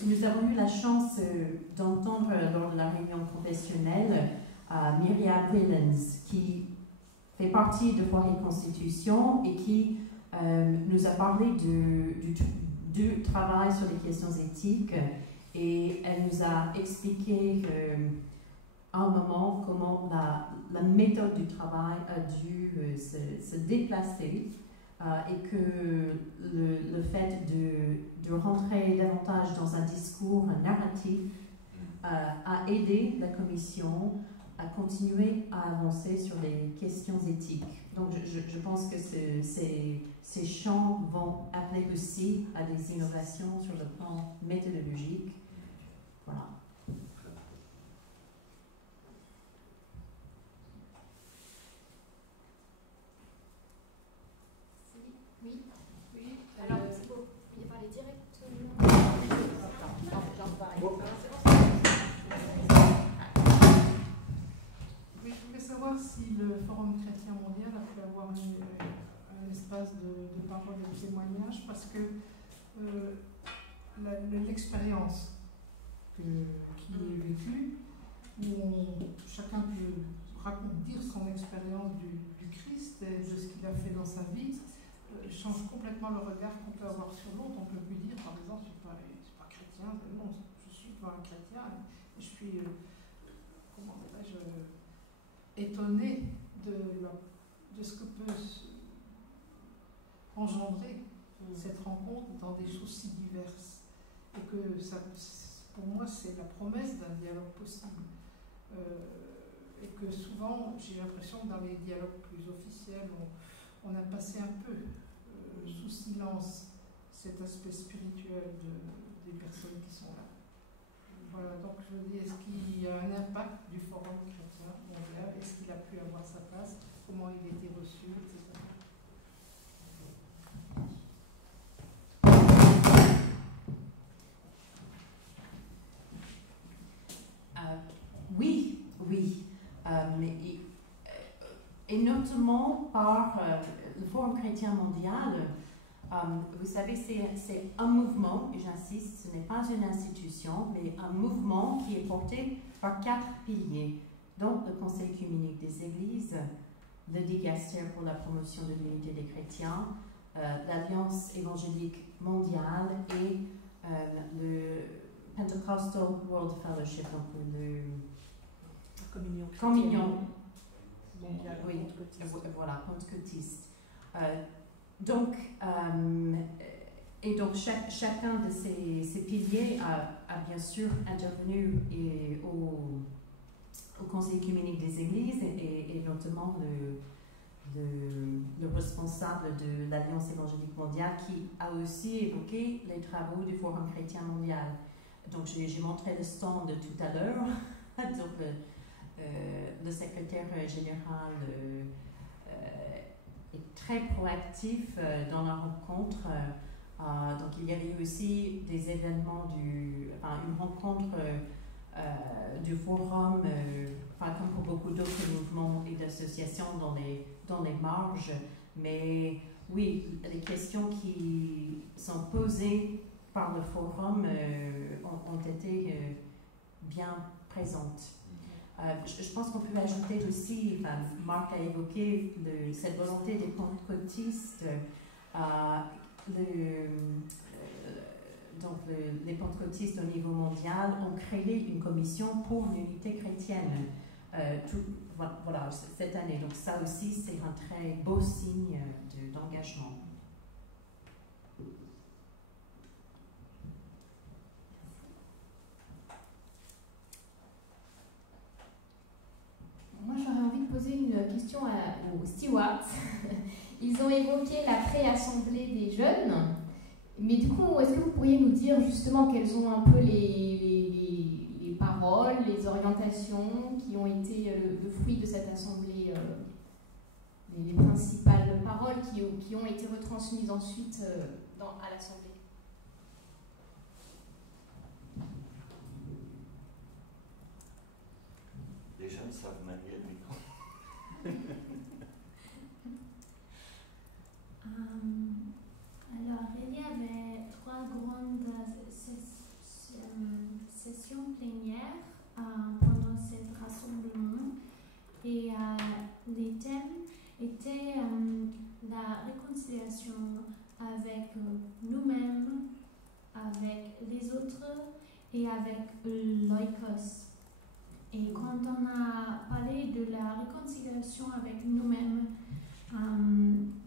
que nous avons eu la chance d'entendre lors de la réunion confessionnelle Myriam Whelans, qui fait partie de Foi et Constitution et qui nous a parlé du travail sur les questions éthiques, et elle nous a expliqué à un moment comment la méthode du travail a dû se déplacer et que le fait de rentrer davantage dans un discours narratif a aidé la Commission à continuer à avancer sur les questions éthiques. Donc je pense que ces champs vont appeler aussi à des innovations sur le plan méthodologique. Voilà. Oui. Alors, vous vouliez parler directement. Oui, je voulais savoir si le Forum chrétien mondial a pu avoir un espace de parole et de témoignage, parce que l'expérience qui est vécue, où chacun peut dire son expérience du Christ et de ce qu'il a fait dans sa vie, change complètement le regard qu'on peut avoir sur l'autre. On ne peut plus dire, par exemple, je ne suis pas chrétien, non, je suis pas un chrétien, et je suis, comment dirais-je, étonné de ce que peut engendrer cette rencontre dans des choses si diverses. Et que ça, pour moi, c'est la promesse d'un dialogue possible. Et que souvent, j'ai l'impression que dans les dialogues plus officiels, on a passé un peu sous silence cet aspect spirituel des personnes qui sont là. Voilà, donc je me dis, est-ce qu'il y a un impact du Forum chrétien mondial? Est-ce qu'il a pu avoir sa place? Comment il a été reçu, etc. Oui. Et notamment par le Forum chrétien mondial. Vous savez, c'est un mouvement, et j'insiste, ce n'est pas une institution, mais un mouvement qui est porté par 4 piliers, donc le Conseil œcuménique des Églises, le Dicaster pour la promotion de l'unité des chrétiens, l'Alliance évangélique mondiale et le Pentecostal World Fellowship, donc la communion mondiale, oui, voilà, pentecôtiste. Donc chacun de ces piliers a bien sûr intervenu au Conseil œcuménique des Églises et notamment le responsable de l'Alliance évangélique mondiale qui a aussi évoqué les travaux du Forum chrétien mondial. Donc j'ai montré le stand tout à l'heure. Donc le secrétaire général est très proactif dans la rencontre. Donc il y avait eu aussi des événements, une rencontre du forum, comme pour beaucoup d'autres mouvements et d'associations dans les marges. Mais oui, les questions qui sont posées par le forum ont été bien présentes. Je pense qu'on peut ajouter aussi, Marc a évoqué cette volonté des pentecôtistes. Donc les pentecôtistes au niveau mondial ont créé une commission pour l'unité chrétienne voilà, cette année. Donc ça aussi, c'est un très beau signe d'engagement. Moi, j'aurais envie de poser une question aux stewards. Ils ont évoqué la pré-assemblée des jeunes, mais du coup, est-ce que vous pourriez nous dire justement quelles sont un peu les paroles, les orientations qui ont été le fruit de cette assemblée, les principales paroles qui ont été retransmises ensuite à l'assemblée? Les jeunes savent manier le micro. Alors, il y avait 3 grandes sessions plénières pendant cet rassemblement et les thèmes étaient la réconciliation avec nous-mêmes, avec les autres et avec l'oikos. Et quand on a parlé de la réconciliation avec nous-mêmes,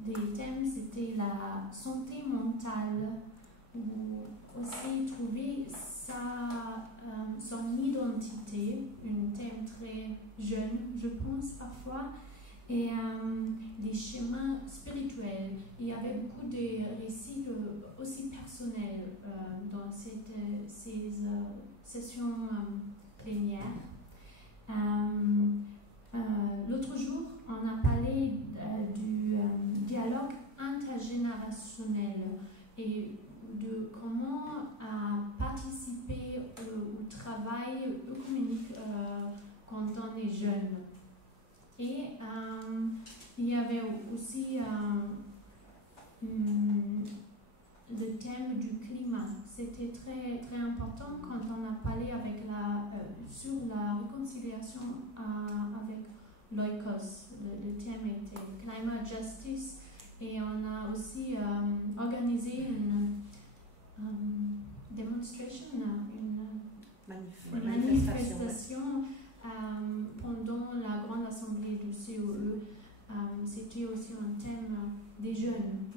des thèmes, c'était la santé mentale, ou aussi trouver son identité, un thème très jeune, je pense parfois, et les chemins spirituels. Il y avait beaucoup de récits aussi personnels dans ces sessions plénières. L'autre jour, on a parlé du dialogue intergénérationnel et de comment participer au travail œcuménique quand on est jeune. Et il y avait aussi le thème du climat. C'était très, très important quand on a parlé sur la réconciliation avec l'oikos. Le thème était Climate Justice et on a aussi organisé une demonstration, une manifestation pendant la grande assemblée du COE. C'était aussi un thème des jeunes.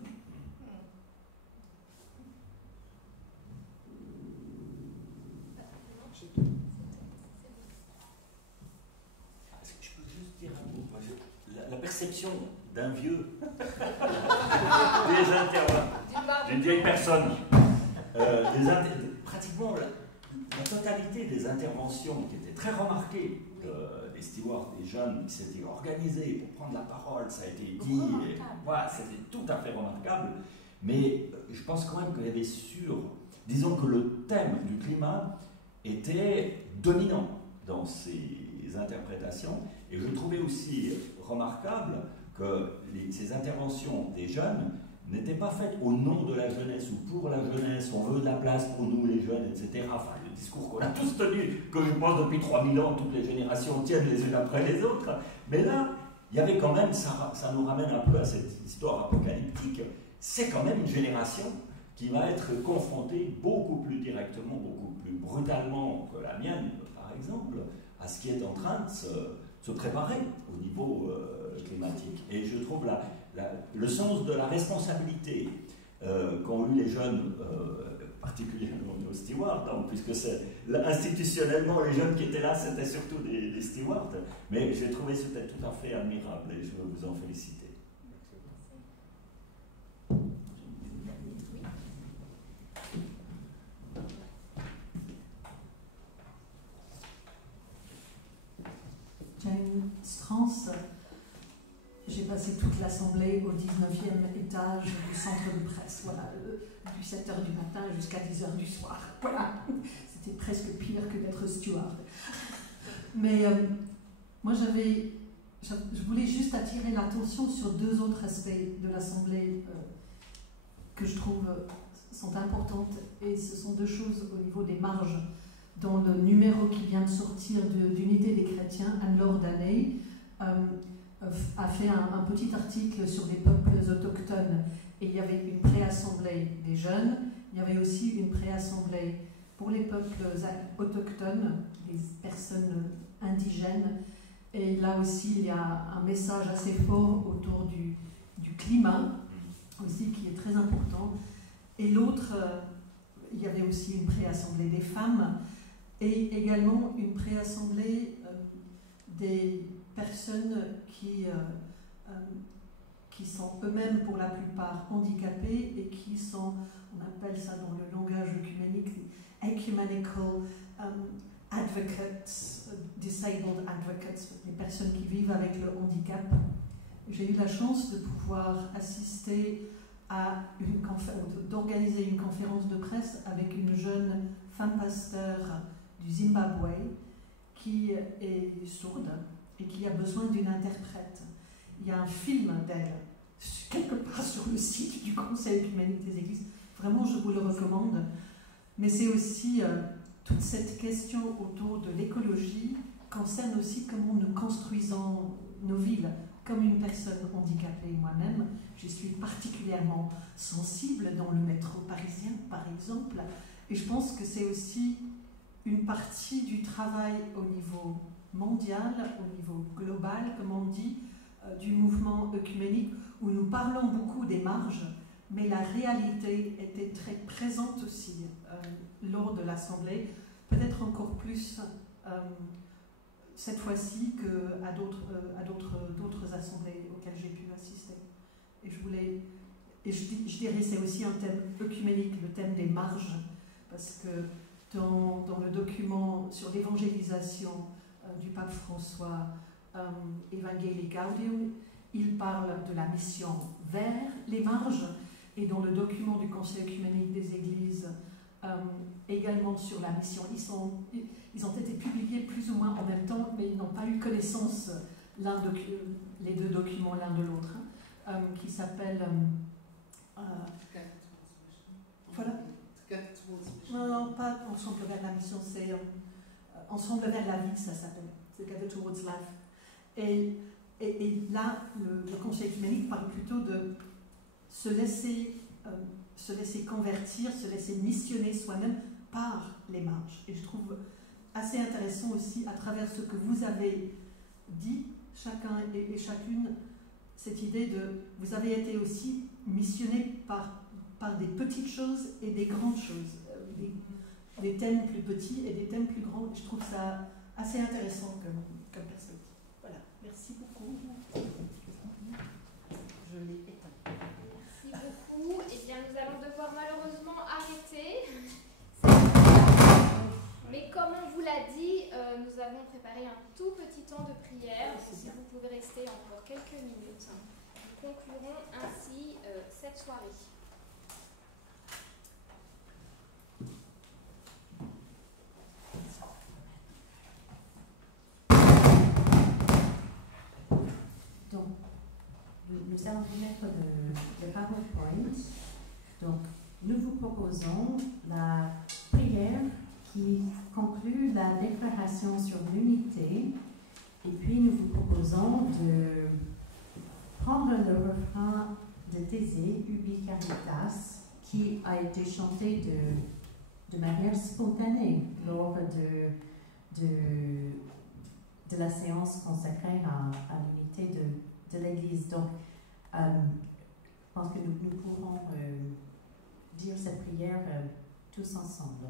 La perception d'un vieux, d'une vieille personne, pratiquement la totalité des interventions qui étaient très remarquées des stewards, des jeunes qui s'étaient organisés pour prendre la parole, ça a été dit, voilà, c'était tout à fait remarquable, mais je pense quand même qu'il y avait disons que le thème du climat était dominant dans ces interprétations, et je trouvais aussi remarquable que ces interventions des jeunes n'étaient pas faites au nom de la jeunesse ou pour la jeunesse, on veut de la place pour nous les jeunes, etc. Enfin, le discours qu'on a tous tenu, que je pense depuis 3000 ans, toutes les générations tiennent les unes après les autres. Mais là, il y avait quand même, ça nous ramène un peu à cette histoire apocalyptique, c'est quand même une génération qui va être confrontée beaucoup plus directement, beaucoup plus brutalement que la mienne, par exemple, à ce qui est en train de se préparer au niveau climatique. Et je trouve le sens de la responsabilité qu'ont eu les jeunes, particulièrement nos stewards, donc, puisque c'est institutionnellement les jeunes qui étaient là, c'était surtout des stewards, mais j'ai trouvé c'était tout à fait admirable et je veux vous en féliciter. Jane Strance, j'ai passé toute l'assemblée au 19e étage du centre de presse, voilà, du 7h du matin jusqu'à 10h du soir. Voilà, c'était presque pire que d'être steward. Mais moi, je voulais juste attirer l'attention sur 2 autres aspects de l'assemblée que je trouve sont importantes, et ce sont 2 choses au niveau des marges dans le numéro qui vient de sortir d'Unité des chrétiens, Anne-Laure Danet a fait un petit article sur les peuples autochtones. Et il y avait une préassemblée des jeunes, il y avait aussi une préassemblée pour les peuples autochtones, les personnes indigènes. Et là aussi, il y a un message assez fort autour du climat, aussi, qui est très important. Et l'autre, il y avait aussi une préassemblée des femmes et également une préassemblée des personnes qui sont eux-mêmes pour la plupart handicapés et qui sont, on appelle ça dans le langage œcuménique, ecumenical advocates, disabled advocates, les personnes qui vivent avec le handicap. J'ai eu la chance de pouvoir assister à d'organiser une conférence de presse avec une jeune femme pasteur du Zimbabwe qui est sourde et qui a besoin d'une interprète. Il y a un film d'elle quelque part sur le site du Conseil œcuménique des Églises. Vraiment, je vous le recommande. Mais c'est aussi toute cette question autour de l'écologie concerne aussi comment nous construisons nos villes. Comme une personne handicapée moi-même, je suis particulièrement sensible dans le métro parisien, par exemple, et je pense que c'est aussi une partie du travail au niveau mondial, au niveau global, comme on dit, du mouvement œcuménique, où nous parlons beaucoup des marges, mais la réalité était très présente aussi lors de l'Assemblée, peut-être encore plus cette fois-ci qu'à d'autres assemblées auxquelles j'ai pu assister. Et je dirais c'est aussi un thème œcuménique, le thème des marges, parce que dans le document sur l'évangélisation du pape François, Evangelii Gaudium, il parle de la mission vers les marges, et dans le document du Conseil œcuménique des Églises, également sur la mission. Ils ont été publiés plus ou moins en même temps, mais ils n'ont pas eu connaissance, les deux documents l'un de l'autre, qui s'appelle... voilà. Non, pas Ensemble vers la mission, c'est Ensemble vers la vie, ça s'appelle. C'est Gather Towards Life. Et là, le Conseil œcuménique parle plutôt de se laisser convertir, se laisser missionner soi-même par les marges. Et je trouve assez intéressant aussi, à travers ce que vous avez dit, chacun et chacune, cette idée de... Vous avez été aussi missionné par des petites choses et des grandes choses, des thèmes plus petits et des thèmes plus grands. Je trouve ça assez intéressant comme perspective. Voilà, merci beaucoup. Je l'ai éteint. Merci beaucoup. Eh bien, nous allons devoir malheureusement arrêter. Mais comme on vous l'a dit, nous avons préparé un tout petit temps de prière. Donc, si vous pouvez rester encore quelques minutes, nous conclurons ainsi cette soirée. Donc, nous allons vous mettre le PowerPoint. Donc, nous vous proposons la prière qui conclut la déclaration sur l'unité. Et puis, nous vous proposons de prendre le refrain de Thésée, Ubi Caritas, qui a été chanté de manière spontanée lors de la séance consacrée à l'unité de l'Église. Donc, je pense que nous pourrons dire cette prière tous ensemble.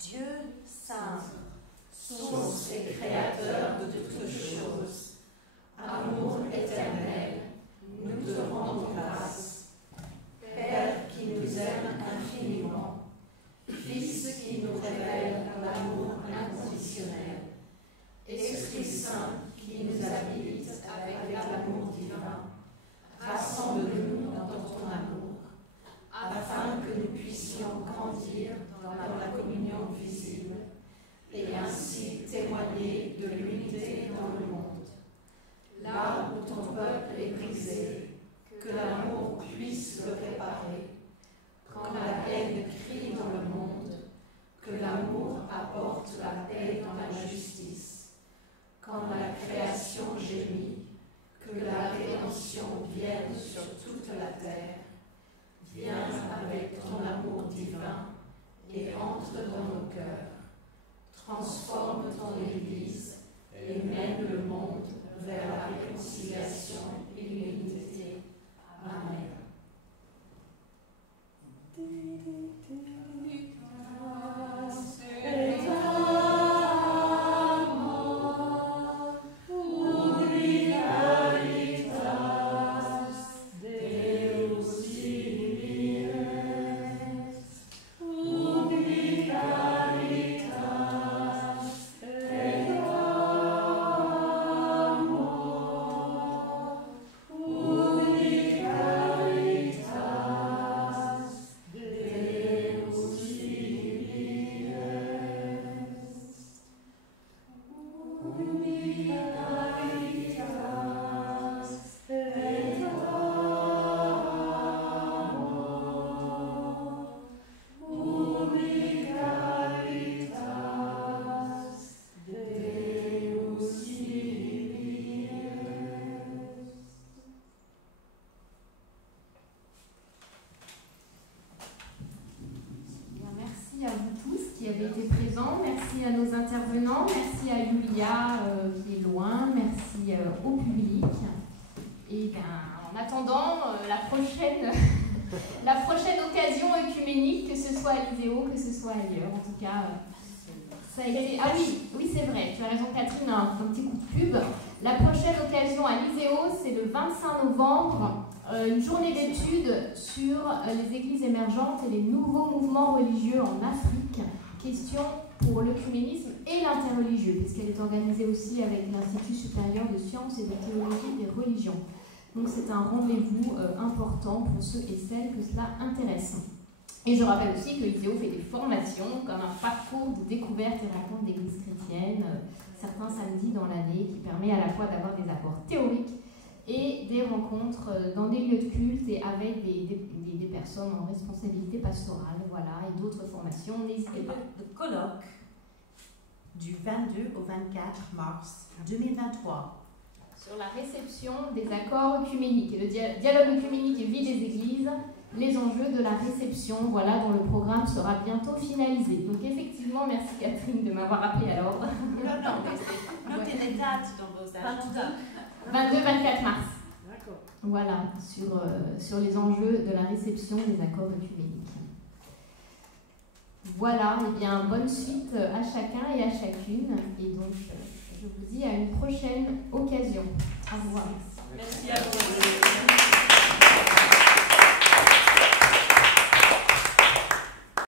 Dieu saint, source et créateur de toutes choses, amour éternel, nous te rendons grâce. Père gémis, que la rédemption vienne sur toute la terre. Viens avec ton amour divin et entre dans nos cœurs. Transforme ton Église et mène le monde vers la réconciliation et l'unité. Amen. Merci à nos intervenants, merci à Yulia qui est loin, merci au public. Et en attendant la prochaine occasion œcuménique, que ce soit à l'ISEO, que ce soit ailleurs, en tout cas, ça a été... Ah oui, c'est vrai, tu as raison Catherine, un petit coup de pub. La prochaine occasion à l'ISEO, c'est le 25 novembre, une journée d'études sur les églises émergentes et les nouveaux mouvements religieux en Afrique. Question pour l'œcuménisme et l'interreligieux, puisqu'elle est organisée aussi avec l'Institut supérieur de sciences et de théologie des religions. Donc c'est un rendez-vous important pour ceux et celles que cela intéresse. Et je rappelle aussi que l'ISEO fait des formations, comme un parcours de découverte et rencontre d'églises chrétiennes, certains samedis dans l'année, qui permet à la fois d'avoir des apports théoriques et des rencontres dans des lieux de culte et avec des personnes en responsabilité pastorale, voilà, et d'autres formations, n'hésitez pas. Le colloque du 22 au 24 mars 2023. Sur la réception des accords œcuméniques, et le dialogue œcuménique et vie des églises, les enjeux de la réception, voilà, dont le programme sera bientôt finalisé. Donc effectivement, merci Catherine de m'avoir rappelé à l'ordre. Non, mais notez les dates dans vos agendas. 22-24 mars. D'accord. Voilà, sur les enjeux de la réception des accords œcuméniques. Voilà, et bien bonne suite à chacun et à chacune. Et donc, je vous dis à une prochaine occasion. Au revoir. Merci à vous.